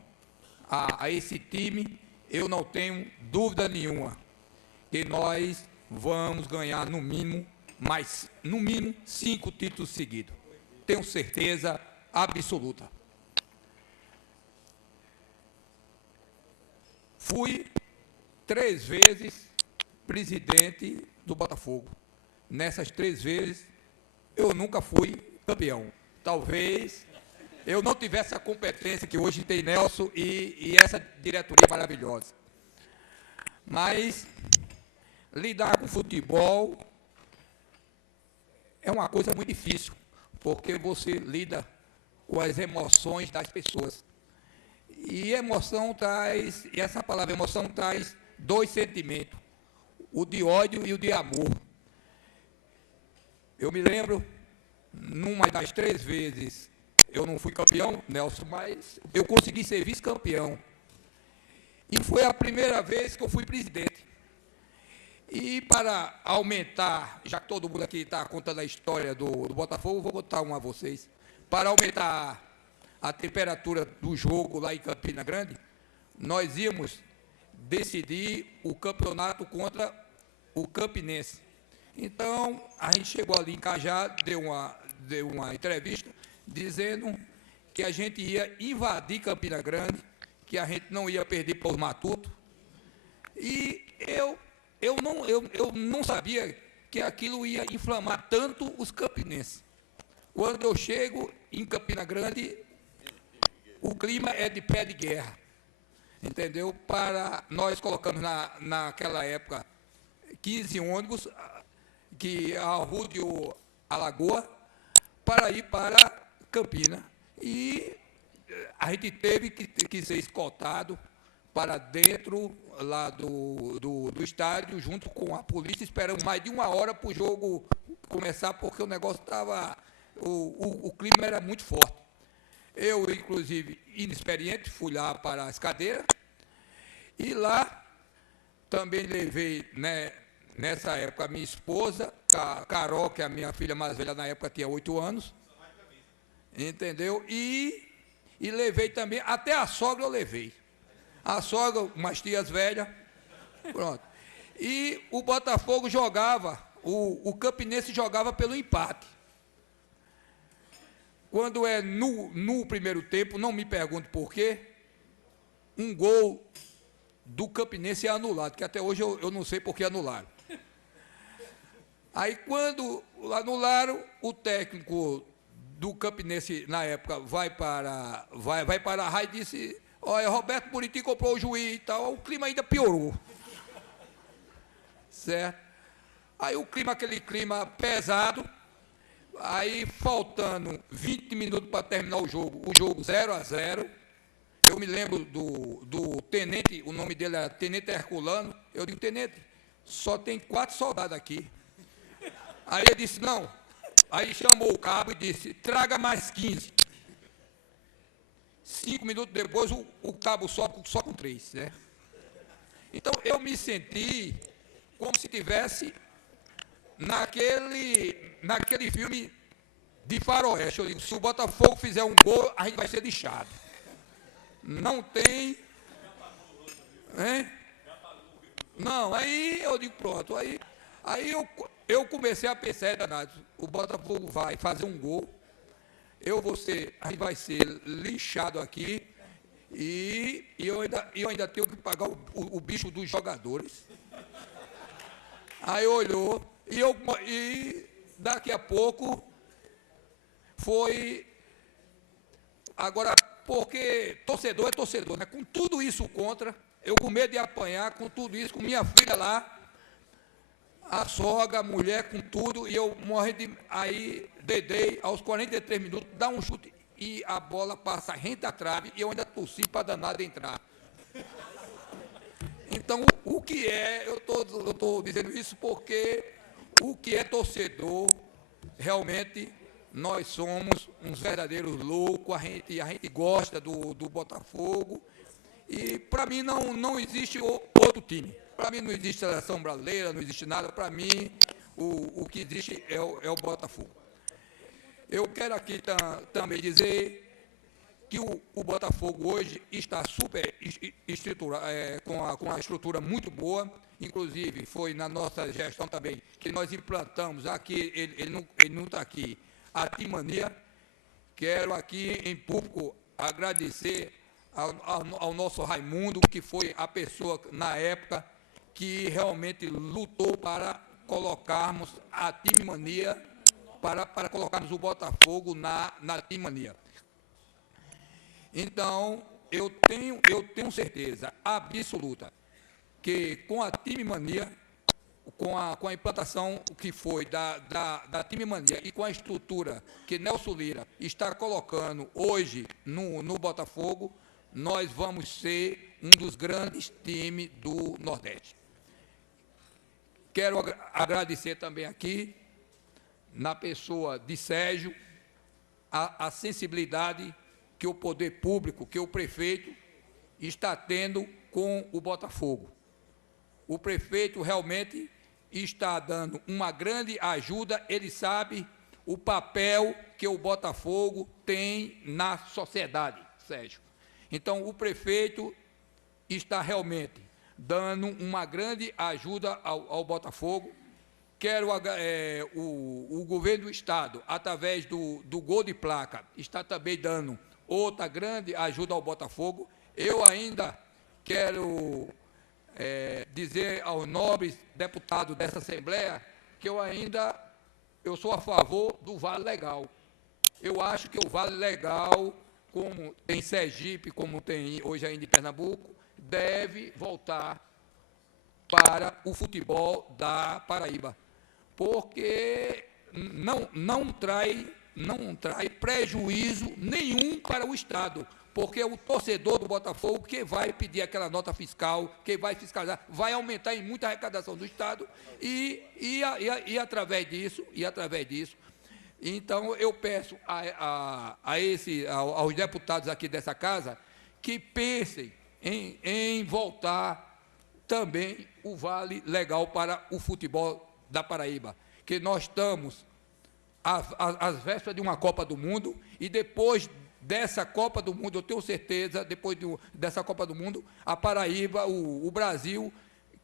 a esse time, eu não tenho dúvida nenhuma que nós vamos ganhar no mínimo 5 títulos seguidos. Tenho certeza absoluta. Fui 3 vezes presidente do Botafogo. Nessas 3 vezes, eu nunca fui campeão. Talvez eu não tivesse a competência que hoje tem Nelson e essa diretoria maravilhosa. Mas lidar com futebol é uma coisa muito difícil, porque você lida com as emoções das pessoas. E emoção traz, e essa palavra emoção traz 2 sentimentos, o de ódio e o de amor. Eu me lembro, numa das 3 vezes, eu não fui campeão, Nelson, mas eu consegui ser vice-campeão. E foi a primeira vez que eu fui presidente. E para aumentar, já que todo mundo aqui está contando a história do Botafogo, vou contar uma a vocês. Para aumentar a temperatura do jogo lá em Campina Grande, nós íamos decidir o campeonato contra o Campinense. Então, a gente chegou ali em Cajá, deu uma entrevista dizendo que a gente ia invadir Campina Grande, que a gente não ia perder para os matutos. E eu não sabia que aquilo ia inflamar tanto os campinenses. Quando eu chego em Campina Grande, o clima é de pé de guerra, entendeu? Nós colocamos naquela época 15 ônibus que arrodeou a Lagoa para ir para Campina. E a gente teve que ser escoltado para dentro lá do estádio, junto com a polícia. Esperamos mais de 1 hora para o jogo começar, porque o negócio estava... O clima era muito forte. Eu, inclusive, inexperiente, fui lá para as cadeiras. E lá também levei, né, nessa época, a minha esposa, Carol, que é a minha filha mais velha, na época tinha 8 anos. Entendeu? E levei também, até a sogra eu levei. A sogra, umas tias velhas, pronto. E o Botafogo jogava, o Campinense jogava pelo empate. Quando é no primeiro tempo, não me pergunte por quê, um gol do Campinense é anulado, que até hoje eu não sei por que anularam. Aí, quando anularam, o técnico do Campinense, na época, vai para a rádio e disse: olha, Roberto Buriti comprou o juiz e tal, o clima ainda piorou. Certo? Aí aquele clima pesado, aí faltando 20 minutos para terminar o jogo 0-0, eu me lembro do tenente, o nome dele era Tenente Herculano, eu digo: tenente, só tem 4 soldados aqui. Aí ele disse: não. Aí chamou o cabo e disse: traga mais 15. 5 minutos depois, o cabo só com 3, né? Então, eu me senti como se estivesse naquele filme de faroeste. Eu digo: se o Botafogo fizer um gol, a gente vai ser lixado. Não tem... Hein? Não, aí eu digo: pronto. Aí eu comecei a pensar, danado, o Botafogo vai fazer um gol, a gente vai ser lixado aqui, e eu ainda tenho que pagar o bicho dos jogadores. Aí olhou, e daqui a pouco foi... Agora, porque torcedor é torcedor, né? Com tudo isso contra, eu com medo de apanhar, com tudo isso, com minha filha lá, a sogra, a mulher, com tudo, e eu morrendo de... Aí, Dedei, aos 43 minutos, dá um chute e a bola passa rente à trave e eu ainda torci para danada entrar. Então, o que é... Eu estou dizendo isso porque o que é torcedor, realmente, nós somos uns verdadeiros loucos, a gente gosta do Botafogo, e para mim não existe outro time. Para mim não existe seleção brasileira, não existe nada. Para mim, o que existe é o Botafogo. Eu quero aqui também dizer que o Botafogo hoje está super estruturado, com uma estrutura muito boa. Inclusive, foi na nossa gestão também que nós implantamos aqui, ele não está aqui, a Timania. Quero aqui em público agradecer ao nosso Raimundo, que foi a pessoa na época que realmente lutou para colocarmos a Timania, para colocarmos o Botafogo na Timania. Então, eu tenho certeza absoluta que com a Timania, com a implantação que foi da Timania e com a estrutura que Nelson Lira está colocando hoje no Botafogo, nós vamos ser um dos grandes times do Nordeste. Quero agradecer também aqui, na pessoa de Sérgio, a sensibilidade que o poder público, que o prefeito está tendo com o Botafogo. O prefeito realmente está dando uma grande ajuda, ele sabe o papel que o Botafogo tem na sociedade, Sérgio. Então, o prefeito está realmente dando uma grande ajuda ao Botafogo. Quero o governo do Estado, através do gol de placa, está também dando outra grande ajuda ao Botafogo. Eu ainda quero dizer aos nobres deputados dessa Assembleia que eu sou a favor do Vale Legal. Eu acho que o Vale Legal, como tem Sergipe, como tem hoje ainda em Pernambuco, deve voltar para o futebol da Paraíba, porque não traz prejuízo nenhum para o Estado, porque o torcedor do Botafogo que vai pedir aquela nota fiscal, que vai fiscalizar, vai aumentar em muita arrecadação do Estado e através disso, então eu peço aos deputados aqui dessa casa que pensem em voltar também o Vale Legal para o futebol da Paraíba, que nós estamos às vésperas de uma Copa do Mundo, e depois dessa Copa do Mundo, eu tenho certeza, dessa Copa do Mundo, a Paraíba, o Brasil,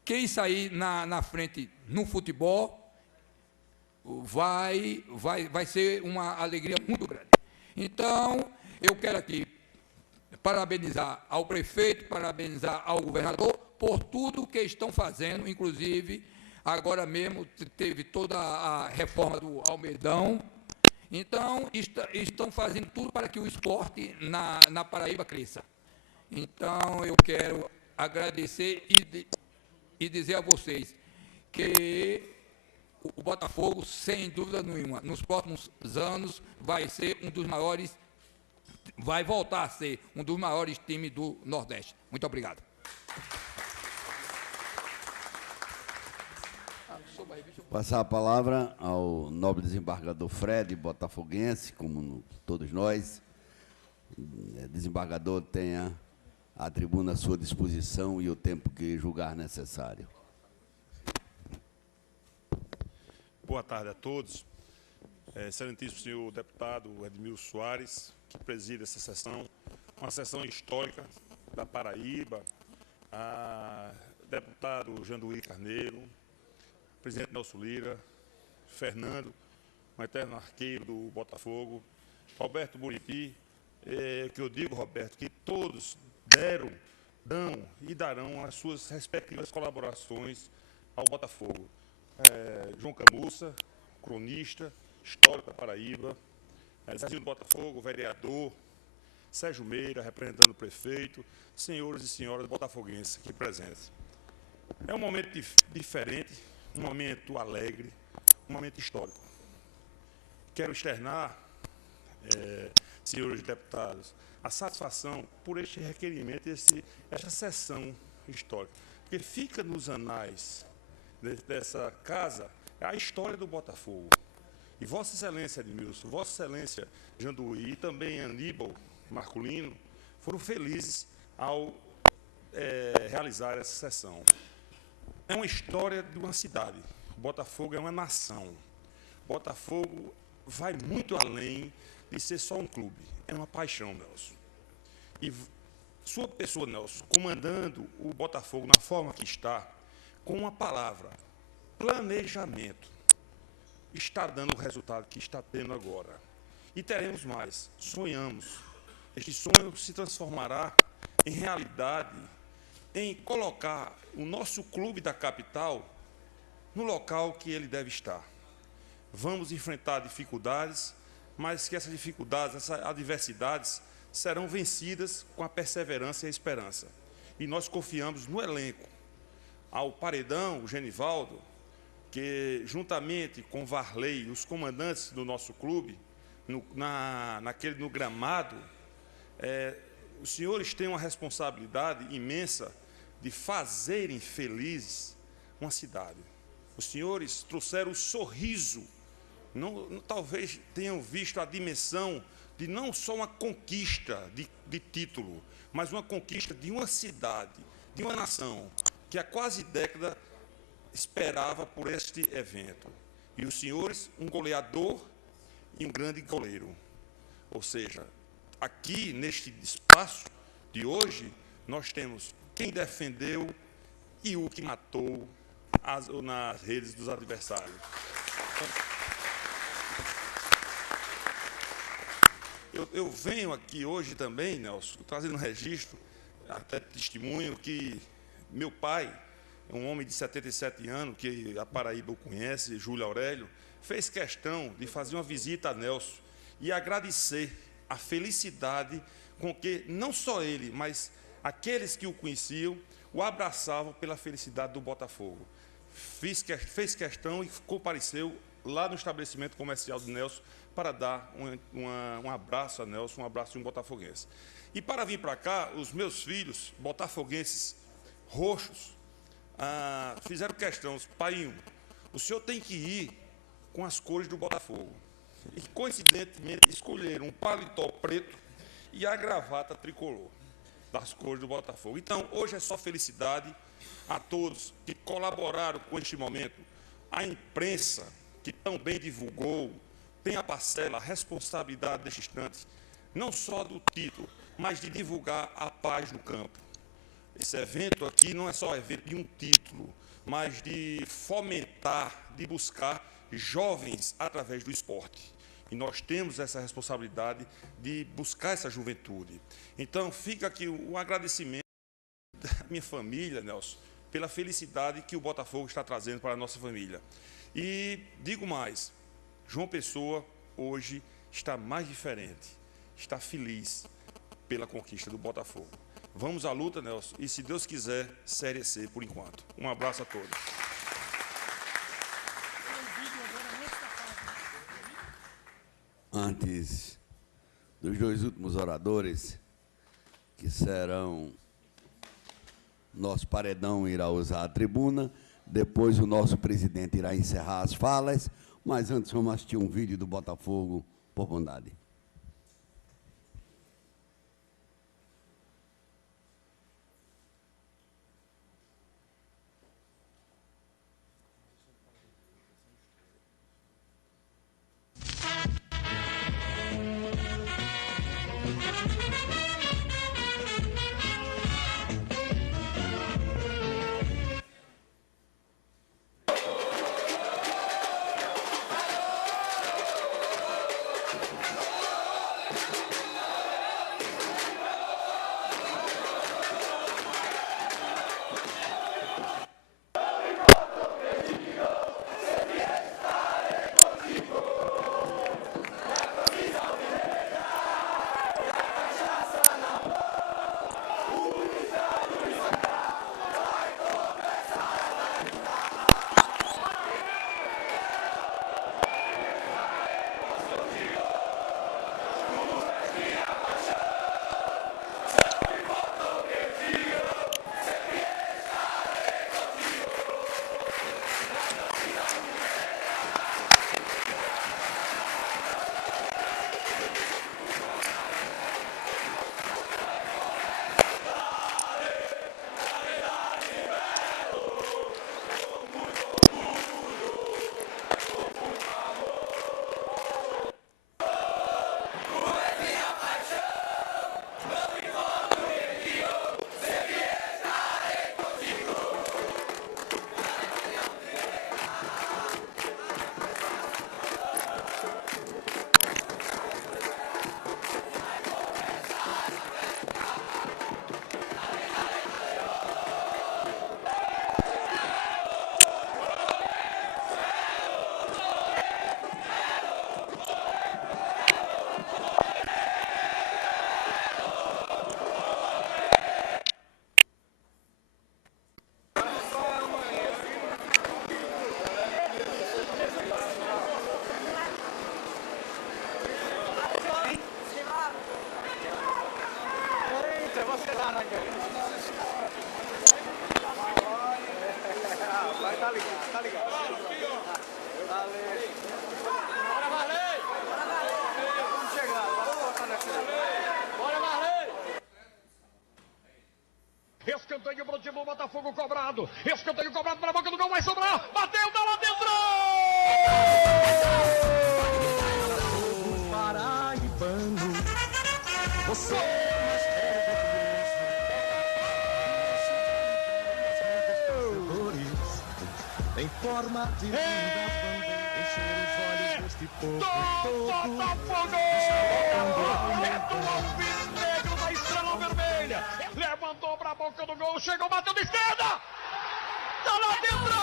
quem sair na frente no futebol, vai ser uma alegria muito grande. Então, eu quero aqui parabenizar ao prefeito, parabenizar ao governador por tudo que estão fazendo, inclusive, agora mesmo teve toda a reforma do Almedão. Então, estão fazendo tudo para que o esporte na Paraíba cresça. Então, eu quero agradecer e dizer a vocês que o Botafogo, sem dúvida nenhuma, nos próximos anos, vai ser um dos maiores, vai voltar a ser um dos maiores times do Nordeste. Muito obrigado. Passar a palavra ao nobre desembargador Fred, botafoguense, como todos nós. Desembargador, tenha a tribuna à sua disposição e o tempo que julgar necessário. Boa tarde a todos. Excelentíssimo senhor deputado Edmilson Soares, que preside essa sessão, uma sessão histórica da Paraíba, deputado Janduí Carneiro, presidente Nelson Lira, Fernando, um eterno arqueiro do Botafogo, Roberto Buriti, que eu digo, Roberto, que todos dão e darão as suas respectivas colaborações ao Botafogo. João Camussa, cronista, histórico da Paraíba, Zezinho do Botafogo, vereador, Sérgio Meira, representando o prefeito, senhores e senhoras botafoguenses aqui presentes. É um momento diferente, um momento alegre, um momento histórico. Quero externar, senhores deputados, a satisfação por este requerimento, esta sessão histórica, porque fica nos anais dessa casa a história do Botafogo. E Vossa Excelência Edmilson, Vossa Excelência Janduí e também Aníbal Marculino foram felizes ao realizar essa sessão. É uma história de uma cidade. O Botafogo é uma nação. O Botafogo vai muito além de ser só um clube. É uma paixão, Nelson. E sua pessoa, Nelson, comandando o Botafogo na forma que está, com uma palavra, planejamento, está dando o resultado que está tendo agora. E teremos mais. Sonhamos. Este sonho se transformará em realidade, em colocar o nosso clube da capital no local que ele deve estar. Vamos enfrentar dificuldades, mas que essas dificuldades, essas adversidades serão vencidas com a perseverança e a esperança. E nós confiamos no elenco, ao Paredão, o Genivaldo, que juntamente com o Varley, os comandantes do nosso clube, no gramado, os senhores têm uma responsabilidade imensa de fazerem felizes uma cidade. Os senhores trouxeram o sorriso, talvez tenham visto a dimensão de não só uma conquista de título, mas uma conquista de uma cidade, de uma nação, que há quase década esperava por este evento. E os senhores, um goleador e um grande goleiro. Ou seja, aqui neste espaço de hoje, nós temos quem defendeu e o que matou nas redes dos adversários. Eu venho aqui hoje também, Nelson, trazendo um registro, até testemunho, que meu pai, um homem de 77 anos, que a Paraíba o conhece, Júlio Aurélio, fez questão de fazer uma visita a Nelson e agradecer a felicidade com que não só ele, mas aqueles que o conheciam, o abraçavam pela felicidade do Botafogo. Fez questão e compareceu lá no estabelecimento comercial de Nelson para dar um abraço a Nelson, um abraço de um botafoguense. E para vir para cá, os meus filhos, botafoguenses roxos, fizeram questão, pai, o senhor tem que ir com as cores do Botafogo. E, coincidentemente, escolheram um paletó preto e a gravata tricolor das cores do Botafogo. Então, hoje é só felicidade a todos que colaboraram com este momento. A imprensa, que tão bem divulgou, tem a parcela, a responsabilidade deste instante, não só do título, mas de divulgar a paz no campo. Esse evento aqui não é só evento de um título, mas de fomentar, de buscar jovens através do esporte. E nós temos essa responsabilidade de buscar essa juventude. Então, fica aqui um agradecimento da minha família, Nelson, pela felicidade que o Botafogo está trazendo para a nossa família. E digo mais, João Pessoa hoje está mais diferente, está feliz pela conquista do Botafogo. Vamos à luta, Nelson, e se Deus quiser, Série C por enquanto. Um abraço a todos. Antes dos dois últimos oradores, que serão nosso paredão irá usar a tribuna, depois o nosso presidente irá encerrar as falas, mas antes vamos assistir um vídeo do Botafogo, por bondade. Escanteio pro time do Botafogo cobrado. Escanteio cobrado para a boca do gol, vai sobrar. Bateu, tá lá dentro! Paraibano, você em forma de lindas bandeiras, encher os olhos deste povo todo. Botafogo! É do alvinegro da Estrela Vermelha. Levantou pra boca do gol, chegou, bateu de esquerda. Tá lá dentro!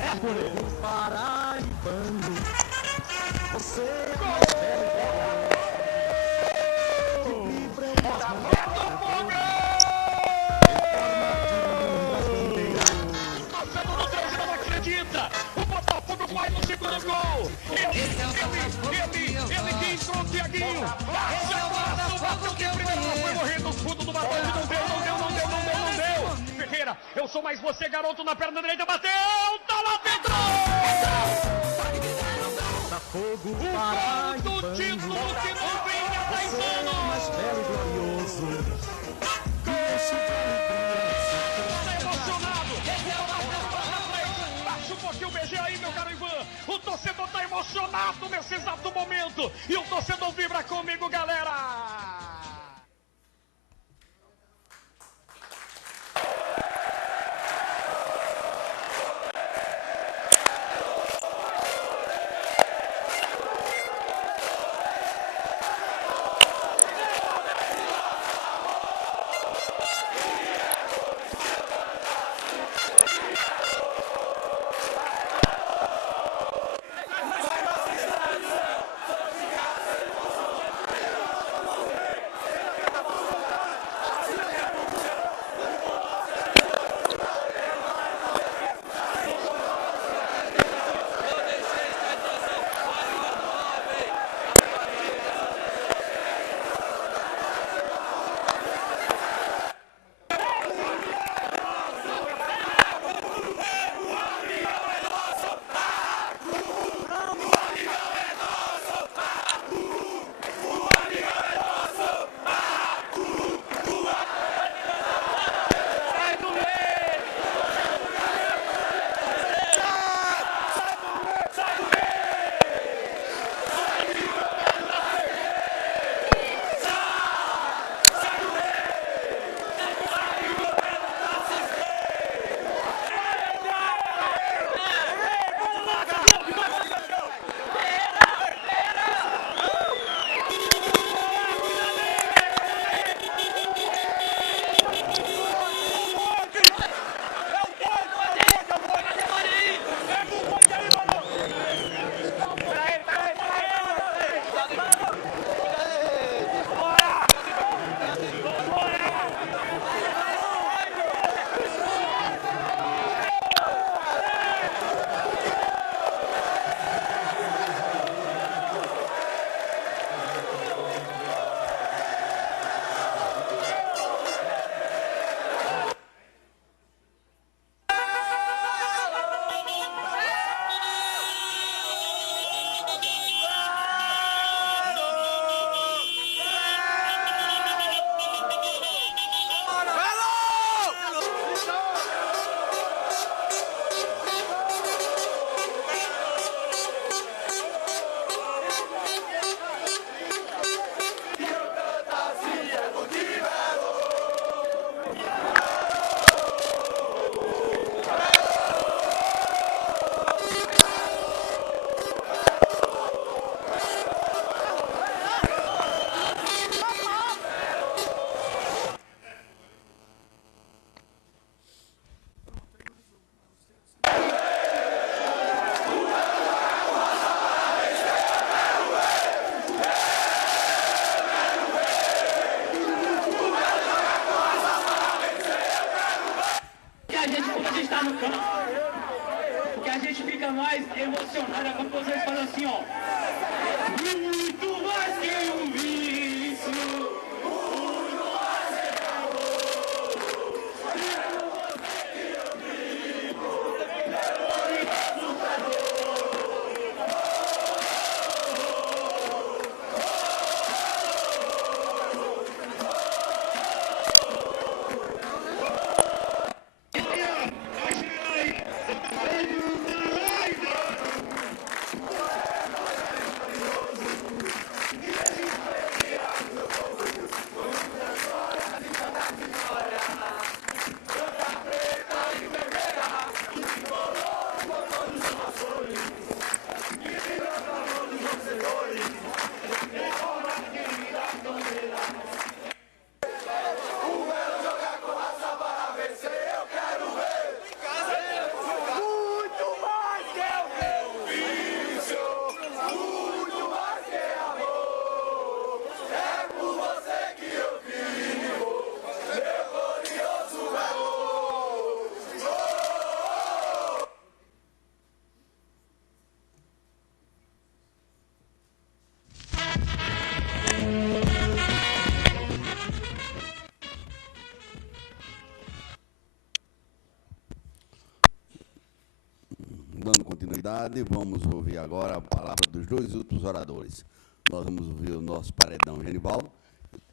É povo paraibano. Você o Botafogo vai no segundo gol. Ele que entrou o Thiaguinho. Bateu que primeiro não foi morrer no fundo do batente. Não deu. Ferreira, eu sou mais você, garoto, na perna direita. Bateu, tá lá dentro. Botafogo O gol do título que não vem há 10 anos. mais belo e glorioso. Baixa um pouquinho o BG aí, meu caro Ivan. O torcedor tá emocionado nesse exato momento. E o torcedor vibra comigo, galera. que a gente fica mais emocionado é quando vocês falam assim, ó. Muito mais que um vício. Dando continuidade, vamos ouvir agora a palavra dos dois outros oradores. Nós vamos ouvir o nosso paredão Genivaldo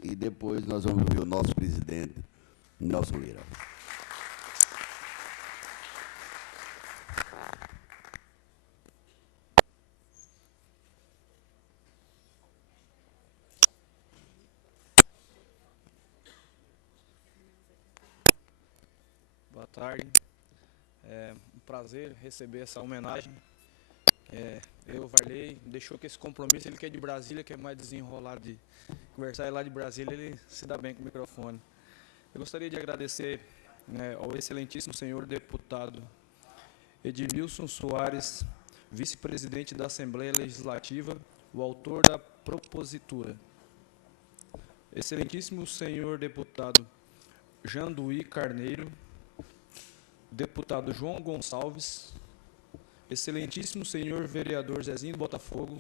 e depois nós vamos ouvir o nosso presidente Nelson Lira. Boa tarde. É um prazer receber essa homenagem. Eu, Varley, deixou que esse compromisso, ele que é de Brasília, que é mais desenrolado de conversar, lá de Brasília ele se dá bem com o microfone. Eu gostaria de agradecer, né, ao excelentíssimo senhor deputado Edmilson Soares, vice-presidente da Assembleia Legislativa, o autor da propositura. Excelentíssimo senhor deputado Janduí Carneiro, deputado João Gonçalves, excelentíssimo senhor vereador Zezinho do Botafogo,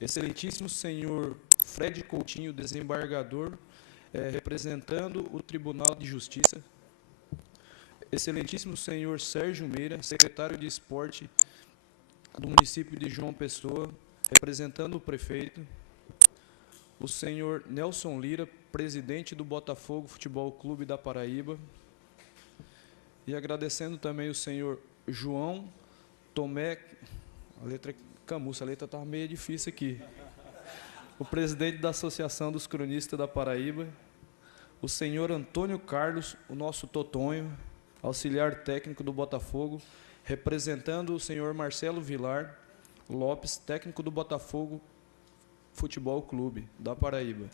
excelentíssimo senhor Fred Coutinho, desembargador, representando o Tribunal de Justiça, excelentíssimo senhor Sérgio Meira, secretário de Esporte do município de João Pessoa, representando o prefeito, o senhor Nelson Lira, presidente do Botafogo Futebol Clube da Paraíba, e agradecendo também o senhor João Tomé, a letra Camussa, a letra estava meio difícil aqui, o presidente da Associação dos Cronistas da Paraíba, o senhor Antônio Carlos, o nosso Totonho, auxiliar técnico do Botafogo, representando o senhor Marcelo Vilar Lopes, técnico do Botafogo Futebol Clube da Paraíba,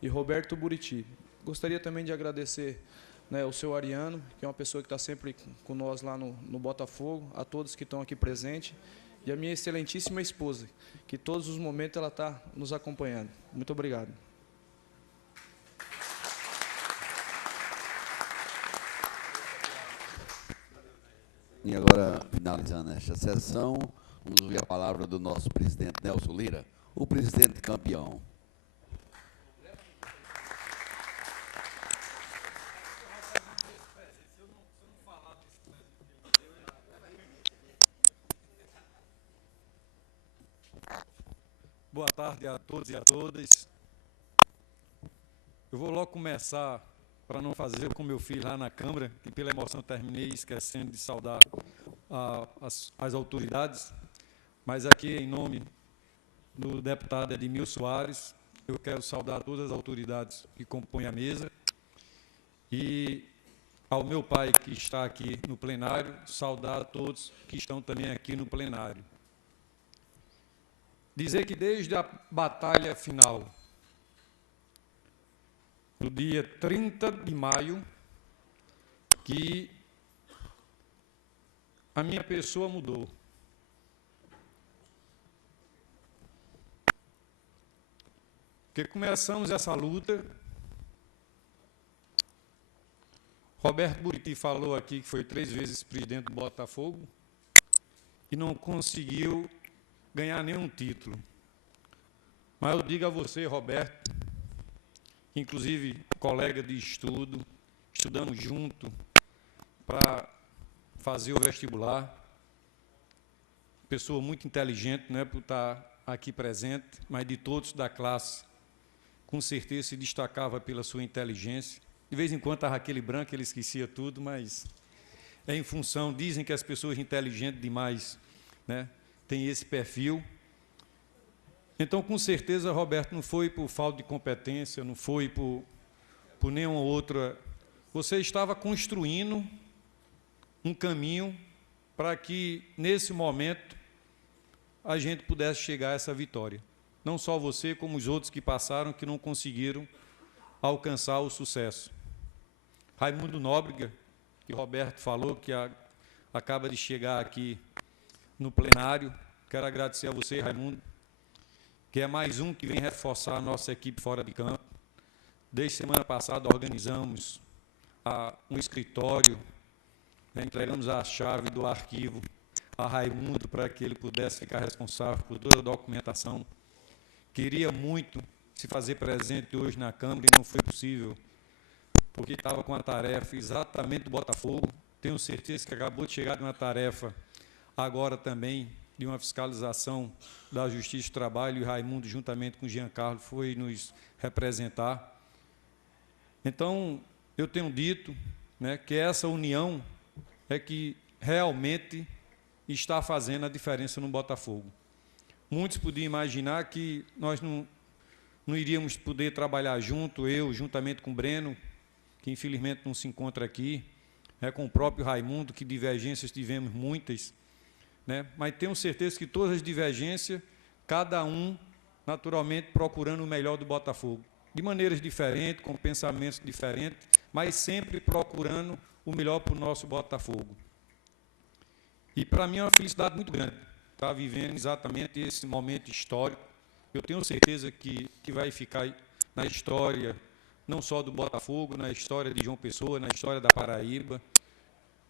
e Roberto Buriti. Gostaria também de agradecer, né, o seu Ariano, que é uma pessoa que está sempre com nós lá no Botafogo, a todos que estão aqui presentes, e a minha excelentíssima esposa, que todos os momentos ela está nos acompanhando. Muito obrigado. E agora, finalizando esta sessão, vamos ouvir a palavra do nosso presidente Nelson Lira, o presidente campeão. Boa tarde a todos e a todas. Eu vou logo começar, para não fazer como eu fiz lá na Câmara, que pela emoção terminei esquecendo de saudar as autoridades, mas aqui em nome do deputado Edmilson Soares, eu quero saudar todas as autoridades que compõem a mesa e ao meu pai que está aqui no plenário, saudar a todos que estão também aqui no plenário. Dizer que desde a batalha final, do dia 30 de maio, que a minha pessoa mudou. Porque começamos essa luta, Roberto Buriti falou aqui que foi 3 vezes presidente do Botafogo e não conseguiu ganhar nenhum título. Mas eu digo a você, Roberto, inclusive colega de estudo, estudamos junto para fazer o vestibular, pessoa muito inteligente, não é por estar aqui presente, mas de todos da classe, com certeza se destacava pela sua inteligência. De vez em quando estava aquele branco, ele esquecia tudo, mas é em função, dizem que as pessoas inteligentes demais, né, têm esse perfil. Então, com certeza, Roberto, não foi por falta de competência, não foi por nenhuma outra. Você estava construindo um caminho para que, nesse momento, a gente pudesse chegar a essa vitória. Não só você, como os outros que passaram, que não conseguiram alcançar o sucesso. Raimundo Nóbrega, que Roberto falou, que acaba de chegar aqui no plenário. Quero agradecer a você, Raimundo, que é mais um que vem reforçar a nossa equipe fora de campo. Desde semana passada organizamos um escritório, né, entregamos a chave do arquivo a Raimundo para que ele pudesse ficar responsável por toda a documentação. Queria muito se fazer presente hoje na Câmara e não foi possível, porque estava com a tarefa exatamente do Botafogo. Tenho certeza que acabou de chegar de uma tarefa agora também de uma fiscalização da Justiça do Trabalho, e Raimundo, juntamente com o Giancarlo, foi nos representar. Então, eu tenho dito, né, que essa união é que realmente está fazendo a diferença no Botafogo. Muitos podiam imaginar que nós não iríamos poder trabalhar junto, eu, juntamente com o Breno, que infelizmente não se encontra aqui, com o próprio Raimundo, que divergências tivemos muitas, né? Mas tenho certeza que todas as divergências, cada um, naturalmente, procurando o melhor do Botafogo, de maneiras diferentes, com pensamentos diferentes, mas sempre procurando o melhor para o nosso Botafogo. E para mim é uma felicidade muito grande estar vivendo exatamente esse momento histórico. Eu tenho certeza que vai ficar na história, não só do Botafogo, na história de João Pessoa, na história da Paraíba.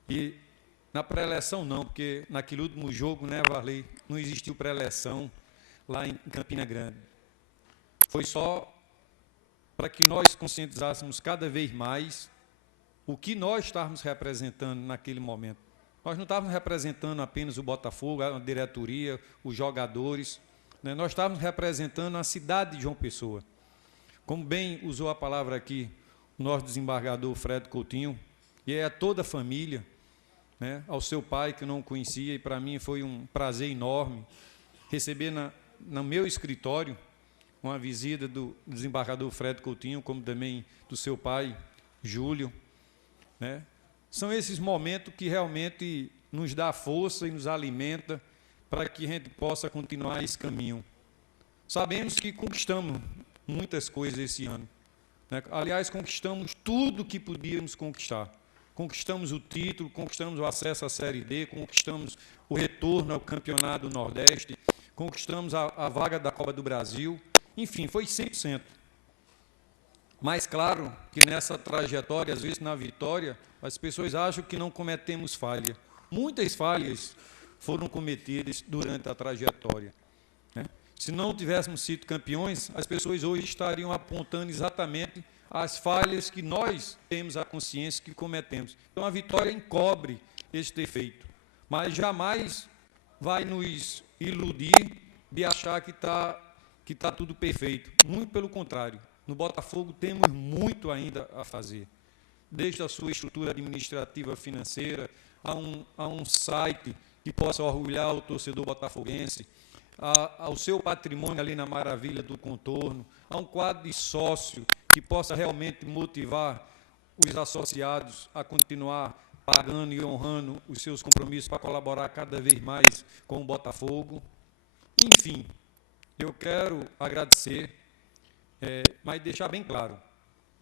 E na pré-eleição não, porque naquele último jogo, né, Varley, não existiu pré-eleição lá em Campina Grande. Foi só para que nós conscientizássemos cada vez mais o que nós estávamos representando naquele momento. Nós não estávamos representando apenas o Botafogo, a diretoria, os jogadores, né? Nós estávamos representando a cidade de João Pessoa. Como bem usou a palavra aqui o nosso desembargador Fred Coutinho, e é a toda a família, né? Ao seu pai, que eu não conhecia, e para mim foi um prazer enorme receber no meu escritório uma visita do desembargador Fred Coutinho, como também do seu pai, Júlio, né? São esses momentos que realmente nos dá força e nos alimenta para que a gente possa continuar esse caminho. Sabemos que conquistamos muitas coisas esse ano, né? Aliás, conquistamos tudo que podíamos conquistar. Conquistamos o título, conquistamos o acesso à Série D, conquistamos o retorno ao Campeonato do Nordeste, conquistamos a vaga da Copa do Brasil, enfim, foi 100%. Mas, claro, que nessa trajetória, às vezes na vitória, as pessoas acham que não cometemos falha. Muitas falhas foram cometidas durante a trajetória, né? Se não tivéssemos sido campeões, as pessoas hoje estariam apontando exatamente as falhas que nós temos a consciência que cometemos. Então, a vitória encobre esse defeito, mas jamais vai nos iludir de achar que tá tudo perfeito. Muito pelo contrário. No Botafogo temos muito ainda a fazer, desde a sua estrutura administrativa financeira, a um site que possa orgulhar o torcedor botafoguense, ao seu patrimônio ali na maravilha do contorno, a um quadro de sócio que possa realmente motivar os associados a continuar pagando e honrando os seus compromissos para colaborar cada vez mais com o Botafogo. Enfim, eu quero agradecer, mas deixar bem claro,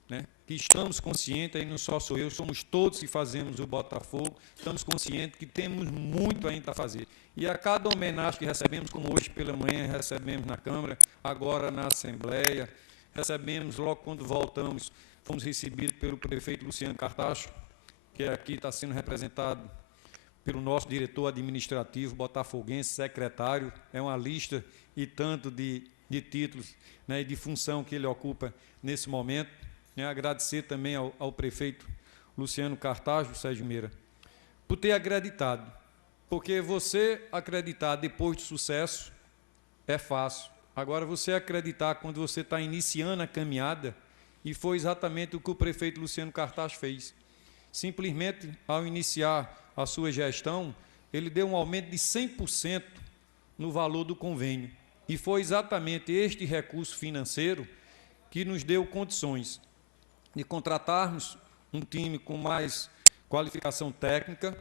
né, que estamos conscientes, aí não só sou eu, somos todos que fazemos o Botafogo, estamos conscientes que temos muito ainda a fazer. E a cada homenagem que recebemos, como hoje pela manhã recebemos na Câmara, agora na Assembleia, recebemos logo quando voltamos, fomos recebidos pelo prefeito Luciano Cartacho, que aqui está sendo representado pelo nosso diretor administrativo botafoguense, secretário, é uma lista e tanto de títulos, né, e de função que ele ocupa nesse momento, né? Agradecer também ao prefeito Luciano Cartacho, Sérgio Meira, por ter acreditado, porque você acreditar depois de sucesso é fácil. Agora, você acreditar quando você está iniciando a caminhada, e foi exatamente o que o prefeito Luciano Cartacho fez. Simplesmente, ao iniciar a sua gestão, ele deu um aumento de 100% no valor do convênio. E foi exatamente este recurso financeiro que nos deu condições de contratarmos um time com mais qualificação técnica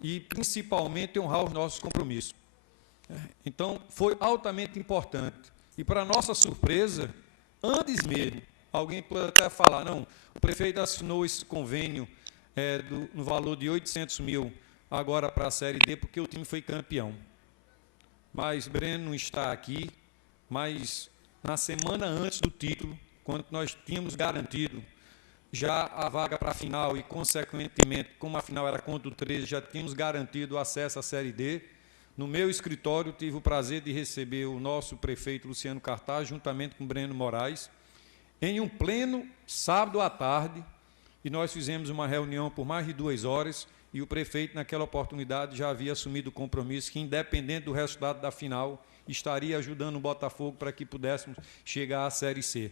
e, principalmente, honrar os nossos compromissos. Então, foi altamente importante. E, para nossa surpresa, antes mesmo, alguém pode até falar, não, o prefeito assinou esse convênio no valor de 800 mil agora para a Série D, porque o time foi campeão. Mas Breno não está aqui, mas na semana antes do título, quando nós tínhamos garantido já a vaga para a final e, consequentemente, como a final era contra o 13, já tínhamos garantido o acesso à Série D, no meu escritório tive o prazer de receber o nosso prefeito Luciano Cartacho, juntamente com Breno Moraes, em um pleno sábado à tarde, e nós fizemos uma reunião por mais de 2 horas, e o prefeito, naquela oportunidade, já havia assumido o compromisso que, independente do resultado da final, estaria ajudando o Botafogo para que pudéssemos chegar à Série C.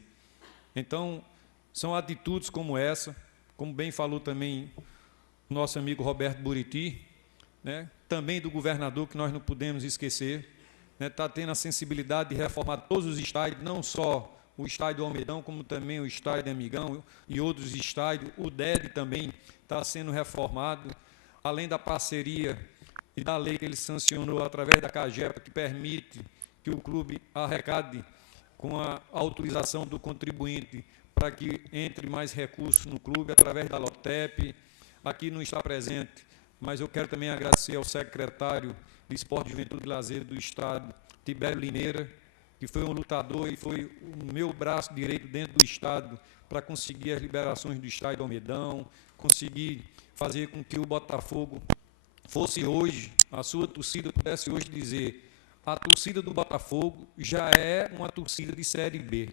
Então, são atitudes como essa, como bem falou também o nosso amigo Roberto Buriti, né, também do governador, que nós não podemos esquecer, está tendo a sensibilidade de reformar todos os estádios, não só o estádio Almedão, como também o estádio Amigão e outros estádios. O DED também está sendo reformado, além da parceria e da lei que ele sancionou através da CAGEPA, que permite que o clube arrecade com a autorização do contribuinte para que entre mais recursos no clube, através da LOTEP. Aqui não está presente, mas eu quero também agradecer ao secretário de Esporte, Juventude e Lazer do Estado, Tibério Lineira, que foi um lutador e foi o meu braço direito dentro do Estado para conseguir as liberações do estádio Almedão, conseguir fazer com que o Botafogo fosse hoje, a sua torcida pudesse hoje dizer, a torcida do Botafogo já é uma torcida de Série B.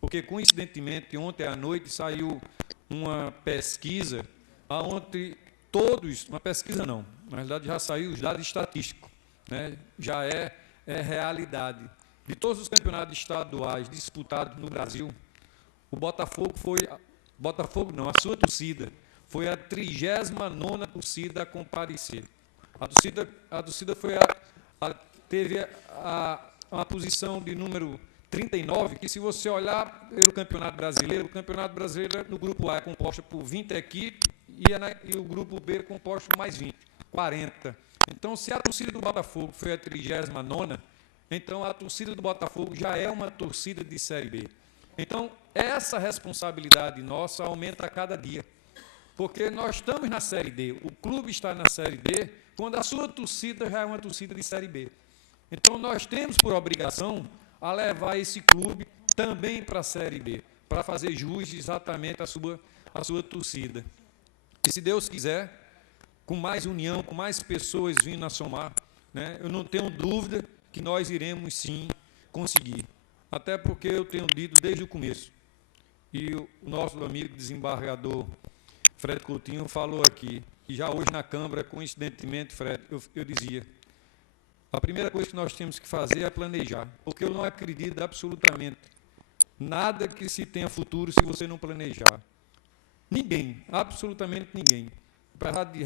Porque, coincidentemente, ontem à noite saiu uma pesquisa, onde todos, uma pesquisa não, na verdade já saiu os dados estatísticos, né? Já é realidade. De todos os campeonatos estaduais disputados no Brasil, o Botafogo a sua torcida foi a 39ª torcida a comparecer. A torcida foi teve a posição de número 39, que se você olhar pelo Campeonato Brasileiro, o Campeonato Brasileiro no grupo A é composto por 20 equipes e o grupo B é composto por mais 20, 40. Então, se a torcida do Botafogo foi a 39ª, então a torcida do Botafogo já é uma torcida de Série B. Então, essa responsabilidade nossa aumenta a cada dia, porque nós estamos na Série D, o clube está na Série D, quando a sua torcida já é uma torcida de Série B. Então, nós temos por obrigação a levar esse clube também para a Série B, para fazer jus exatamente à sua torcida. E se Deus quiser, com mais união, com mais pessoas vindo a somar, né, eu não tenho dúvida que nós iremos sim conseguir. Até porque eu tenho dito desde o começo, e o nosso amigo desembargador Fred Coutinho falou aqui, e já hoje na Câmara, coincidentemente, Fred, eu dizia, a primeira coisa que nós temos que fazer é planejar, porque eu não acredito absolutamente nada que se tenha futuro se você não planejar. Ninguém, absolutamente ninguém. Apesar de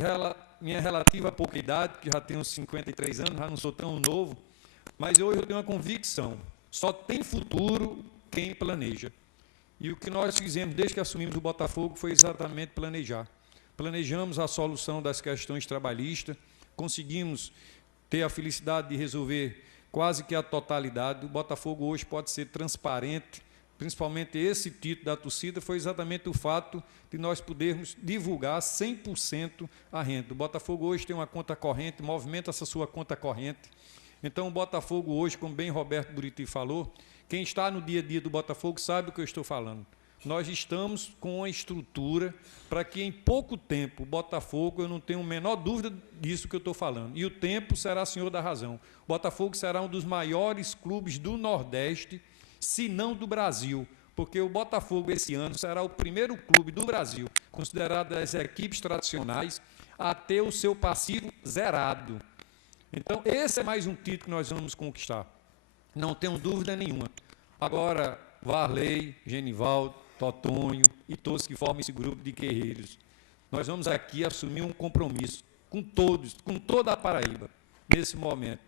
minha relativa pouca idade, que já tenho 53 anos, já não sou tão novo, mas hoje eu tenho uma convicção, só tem futuro quem planeja. E o que nós fizemos desde que assumimos o Botafogo foi exatamente planejar. Planejamos a solução das questões trabalhistas, conseguimos ter a felicidade de resolver quase que a totalidade. O Botafogo hoje pode ser transparente, principalmente esse título da torcida, foi exatamente o fato de nós podermos divulgar 100% a renda. O Botafogo hoje tem uma conta corrente, movimenta essa sua conta corrente. Então, o Botafogo hoje, como bem Roberto Buriti falou, quem está no dia a dia do Botafogo sabe o que eu estou falando. Nós estamos com uma estrutura para que em pouco tempo o Botafogo, eu não tenho a menor dúvida disso que eu estou falando, e o tempo será senhor da razão. O Botafogo será um dos maiores clubes do Nordeste, se não do Brasil, porque o Botafogo esse ano será o primeiro clube do Brasil, considerado das equipes tradicionais, a ter o seu passivo zerado. Então, esse é mais um título que nós vamos conquistar, não tenho dúvida nenhuma. Agora, Varley, Genivaldo, Totonho e todos que formam esse grupo de guerreiros, nós vamos aqui assumir um compromisso com todos, com toda a Paraíba, nesse momento.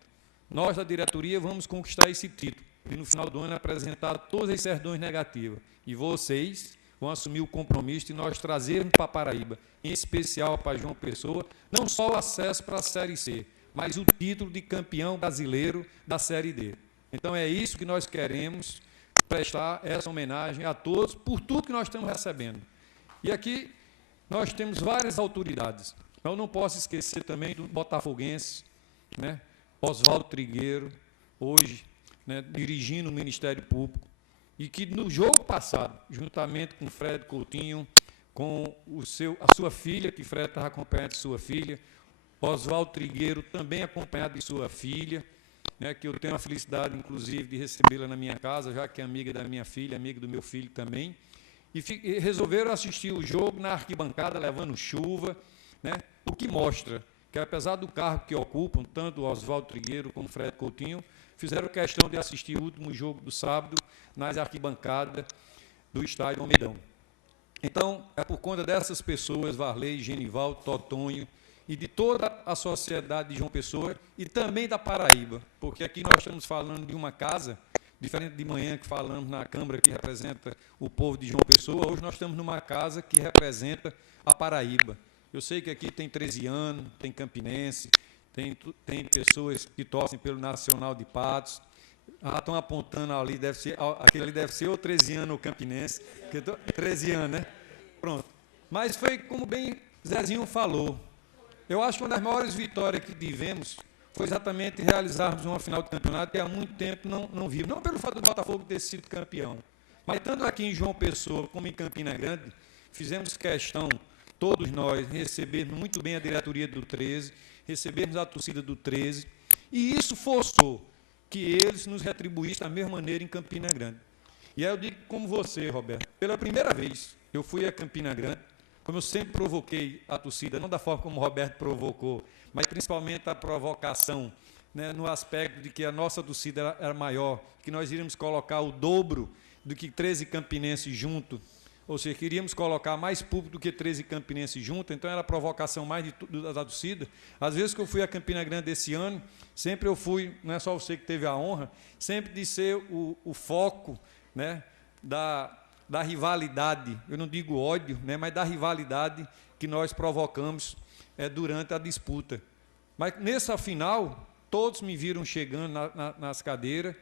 Nós, da diretoria, vamos conquistar esse título e no final do ano apresentar todas as certidões negativas. E vocês vão assumir o compromisso de nós trazermos para a Paraíba, em especial para João Pessoa, não só o acesso para a Série C, mas o título de campeão brasileiro da Série D. Então é isso que nós queremos, prestar essa homenagem a todos por tudo que nós estamos recebendo. E aqui nós temos várias autoridades. Eu não posso esquecer também do botafoguense, né, Oswaldo Trigueiro, hoje, né, dirigindo o Ministério Público, e que no jogo passado, juntamente com o Fred Coutinho, com a sua filha, que Fred estava acompanhado de sua filha, Oswaldo Trigueiro também acompanhado de sua filha, né, que eu tenho a felicidade, inclusive, de recebê-la na minha casa, já que é amiga da minha filha, amiga do meu filho também, e resolveram assistir o jogo na arquibancada, levando chuva, né, o que mostra que, apesar do cargo que ocupam, tanto o Oswaldo Trigueiro como o Fred Coutinho, fizeram questão de assistir o último jogo do sábado nas arquibancadas do estádio Almeidão. Então, é por conta dessas pessoas, Varley, Genivaldo, Totonho, e de toda a sociedade de João Pessoa e também da Paraíba, porque aqui nós estamos falando de uma casa, diferente de manhã que falamos na Câmara que representa o povo de João Pessoa, hoje nós estamos numa casa que representa a Paraíba. Eu sei que aqui tem 13 anos, tem campinense, tem pessoas que torcem pelo Nacional de Patos. Estão apontando ali, aquele ali deve ser ou 13 anos ou campinense, 13 anos, né? Pronto. Mas foi como bem Zezinho falou. Eu acho que uma das maiores vitórias que tivemos foi exatamente realizarmos uma final de campeonato que há muito tempo não vimos. Não pelo fato do Botafogo ter sido campeão, mas tanto aqui em João Pessoa como em Campina Grande, fizemos questão, todos nós, recebermos muito bem a diretoria do 13, recebermos a torcida do 13, e isso forçou que eles nos retribuíssem da mesma maneira em Campina Grande. E aí eu digo como você, Roberto, pela primeira vez eu fui a Campina Grande, como eu sempre provoquei a torcida, não da forma como o Roberto provocou, mas principalmente a provocação, né, no aspecto de que a nossa torcida era maior, que nós iríamos colocar o dobro do que 13 campinenses juntos, ou seja, queríamos colocar mais público do que 13 campinenses juntos, então era a provocação mais da torcida. Às vezes que eu fui a Campina Grande esse ano, sempre eu fui, não é só você que teve a honra, sempre de ser o foco, né, da rivalidade, eu não digo ódio, né, mas da rivalidade que nós provocamos durante a disputa. Mas nessa final, todos me viram chegando nas cadeiras,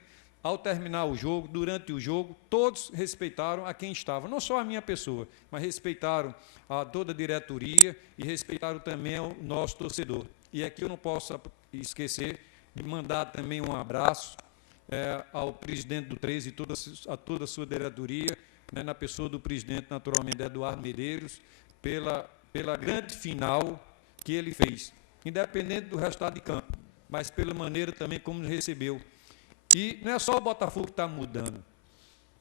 ao terminar o jogo, durante o jogo, todos respeitaram a quem estava, não só a minha pessoa, mas respeitaram a toda a diretoria e respeitaram também o nosso torcedor. E aqui eu não posso esquecer de mandar também um abraço ao presidente do 13 e a toda a sua diretoria, né, na pessoa do presidente, naturalmente, Eduardo Medeiros, pela grande final que ele fez, independente do resultado de campo, mas pela maneira também como nos recebeu. E não é só o Botafogo que está mudando.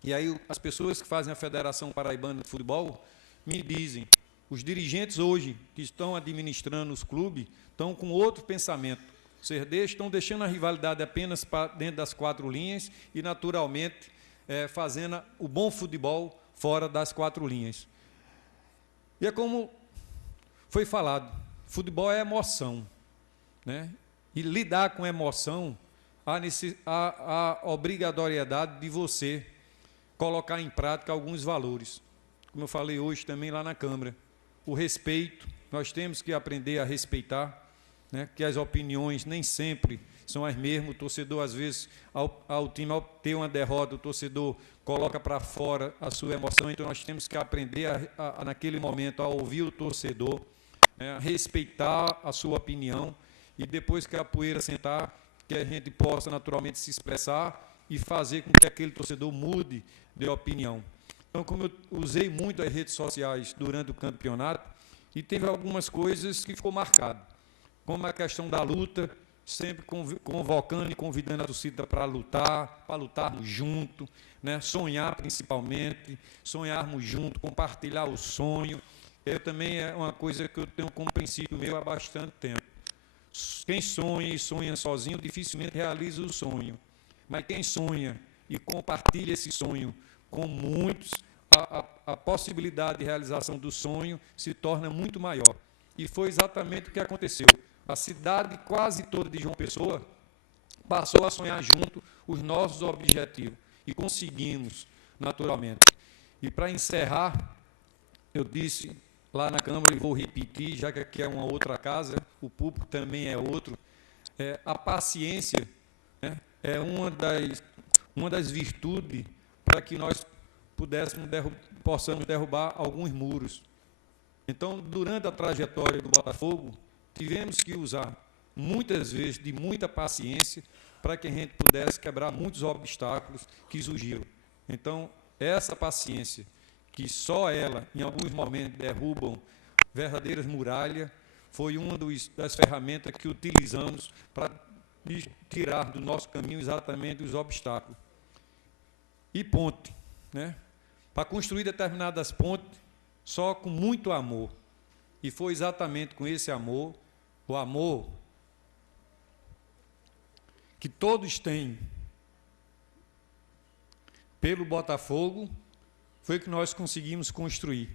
E aí as pessoas que fazem a Federação Paraibana de Futebol me dizem, os dirigentes hoje que estão administrando os clubes estão com outro pensamento. Ou seja, estão deixando a rivalidade apenas dentro das 4 linhas e, naturalmente, fazendo o bom futebol fora das 4 linhas. E é como foi falado, futebol é emoção, né? E lidar com emoção, a obrigatoriedade de você colocar em prática alguns valores. Como eu falei hoje também lá na Câmara, o respeito, nós temos que aprender a respeitar, né, que as opiniões nem sempre são as mesmas. O torcedor, às vezes, ao time, ao ter uma derrota, o torcedor coloca para fora a sua emoção, então nós temos que aprender, naquele momento, a ouvir o torcedor, né, a respeitar a sua opinião, e depois que a poeira sentar, que a gente possa naturalmente se expressar e fazer com que aquele torcedor mude de opinião. Então, como eu usei muito as redes sociais durante o campeonato, e teve algumas coisas que ficou marcado, como a questão da luta, sempre convocando e convidando a torcida para lutarmos junto, né? Sonhar principalmente, sonharmos junto, compartilhar o sonho. Eu também é uma coisa que eu tenho como princípio meu há bastante tempo. Quem sonha e sonha sozinho dificilmente realiza o sonho, mas quem sonha e compartilha esse sonho com muitos, a possibilidade de realização do sonho se torna muito maior. E foi exatamente o que aconteceu. A cidade quase toda de João Pessoa passou a sonhar junto os nossos objetivos e conseguimos, naturalmente. E para encerrar, eu disse lá na Câmara, e vou repetir, já que aqui é uma outra casa, o público também é outro, a paciência, né, é uma das virtudes para que nós possamos derrubar alguns muros. Então, durante a trajetória do Botafogo, tivemos que usar, muitas vezes, de muita paciência, para que a gente pudesse quebrar muitos obstáculos que surgiram. Então, essa paciência, que só ela, em alguns momentos, derrubam verdadeiras muralhas, foi uma das ferramentas que utilizamos para tirar do nosso caminho exatamente os obstáculos. E ponte, né? Para construir determinadas pontes, só com muito amor. E foi exatamente com esse amor, o amor que todos têm pelo Botafogo, foi que nós conseguimos construir.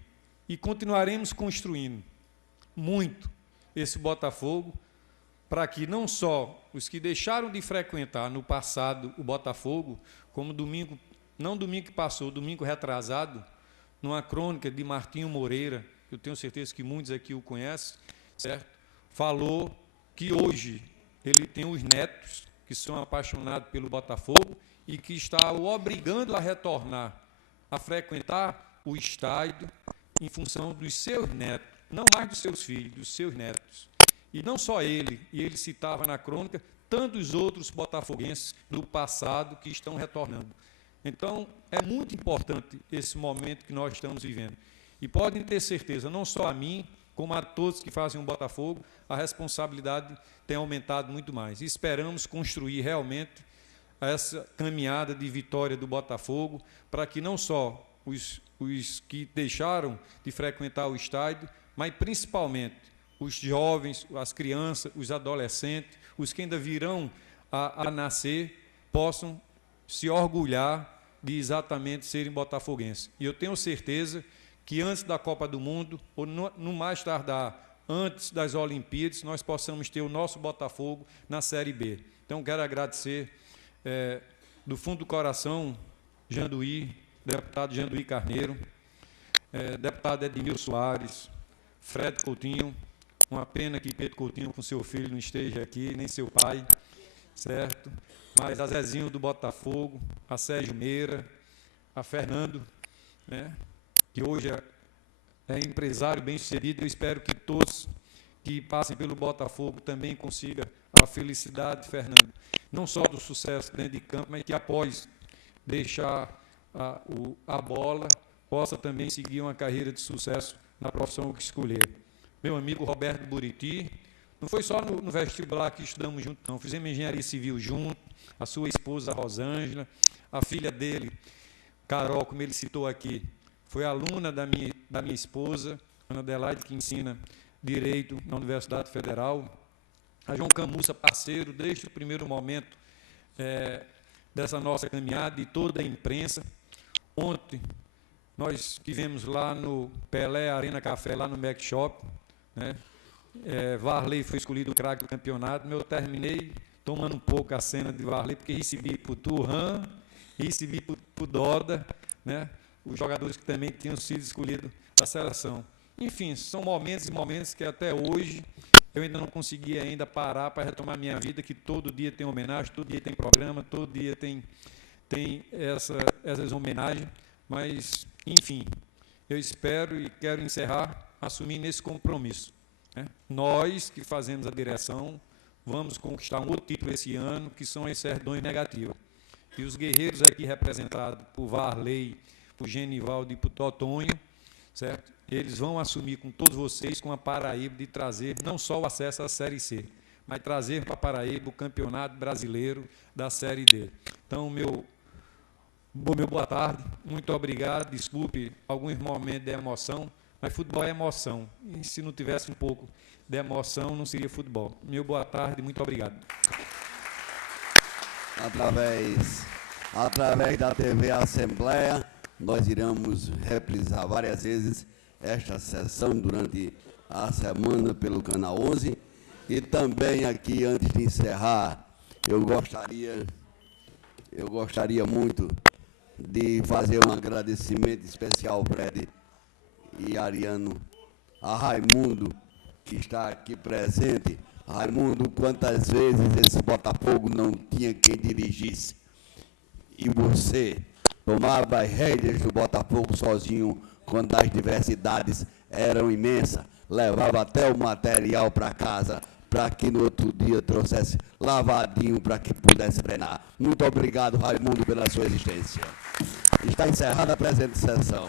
E continuaremos construindo muito esse Botafogo, para que não só os que deixaram de frequentar no passado o Botafogo, como domingo que passou, domingo retrasado, numa crônica de Martinho Moreira, eu tenho certeza que muitos aqui o conhecem, certo? Falou que hoje ele tem os netos que são apaixonados pelo Botafogo e que está o obrigando a retornar, a frequentar o estádio em função dos seus netos, não mais dos seus filhos, dos seus netos. E não só ele, e ele citava na crônica, tantos outros botafoguenses do passado que estão retornando. Então, é muito importante esse momento que nós estamos vivendo. E podem ter certeza, não só a mim, como a todos que fazem o Botafogo, a responsabilidade tem aumentado muito mais. E esperamos construir realmente essa caminhada de vitória do Botafogo, para que não só os que deixaram de frequentar o estádio, mas principalmente os jovens, as crianças, os adolescentes, os que ainda virão a nascer, possam se orgulhar de exatamente serem botafoguenses. E eu tenho certeza que antes da Copa do Mundo, ou no mais tardar, antes das Olimpíadas, nós possamos ter o nosso Botafogo na Série B. Então, quero agradecer do fundo do coração, Janduí, deputado Janduí Carneiro, deputado Edmilson Soares, Fred Coutinho, uma pena que Pedro Coutinho com seu filho não esteja aqui, nem seu pai, certo? Mas a Zezinho do Botafogo, a Sérgio Meira, a Fernando, né, que hoje é empresário bem-sucedido. Eu espero que todos que passem pelo Botafogo também consigam a felicidade, Fernando, não só do sucesso dentro de campo, mas que após deixar a bola, possa também seguir uma carreira de sucesso na profissão que escolher. Meu amigo Roberto Buriti, não foi só no vestibular que estudamos juntos, não, fizemos engenharia civil junto, a sua esposa Rosângela, a filha dele, Carol, como ele citou aqui, foi aluna da minha esposa, Ana Adelaide, que ensina Direito na Universidade Federal, a João Camussa, parceiro desde o primeiro momento dessa nossa caminhada, e toda a imprensa. Ontem, nós estivemos lá no Pelé Arena Café, lá no Mac Shop, né? Varley foi escolhido o craque do campeonato, eu terminei tomando um pouco a cena de Varley, porque recebi por Turhan, recebi por Doda, né? Os jogadores que também tinham sido escolhidos da seleção. Enfim, são momentos e momentos que até hoje eu ainda não consegui ainda parar para retomar minha vida, que todo dia tem homenagem, todo dia tem programa, todo dia tem essas homenagens, mas, enfim, eu espero e quero encerrar assumindo esse compromisso, né? Nós que fazemos a direção vamos conquistar um outro título esse ano, que são as Serdões Negativas. E os guerreiros aqui representados por Varley, por Genivaldo e por Totonho, certo? Eles vão assumir com todos vocês, com a Paraíba, de trazer não só o acesso à Série C, mas trazer para a Paraíba o Campeonato Brasileiro da Série D. Então, meu boa tarde, muito obrigado, desculpe alguns momentos de emoção, mas futebol é emoção, e se não tivesse um pouco de emoção, não seria futebol. Meu boa tarde, muito obrigado. Através da TV Assembleia, nós iremos reprisar várias vezes esta sessão durante a semana pelo Canal 11, e também aqui, antes de encerrar, eu gostaria muito de fazer um agradecimento especial, Fred e Ariano, a Raimundo, que está aqui presente. Raimundo, quantas vezes esse Botafogo não tinha quem dirigisse, e você tomava as rédeas do Botafogo sozinho, quando as diversidades eram imensas, levava até o material para casa, para que no outro dia trouxesse lavadinho para que pudesse treinar. Muito obrigado, Raimundo, pela sua existência. Está encerrada a presente sessão.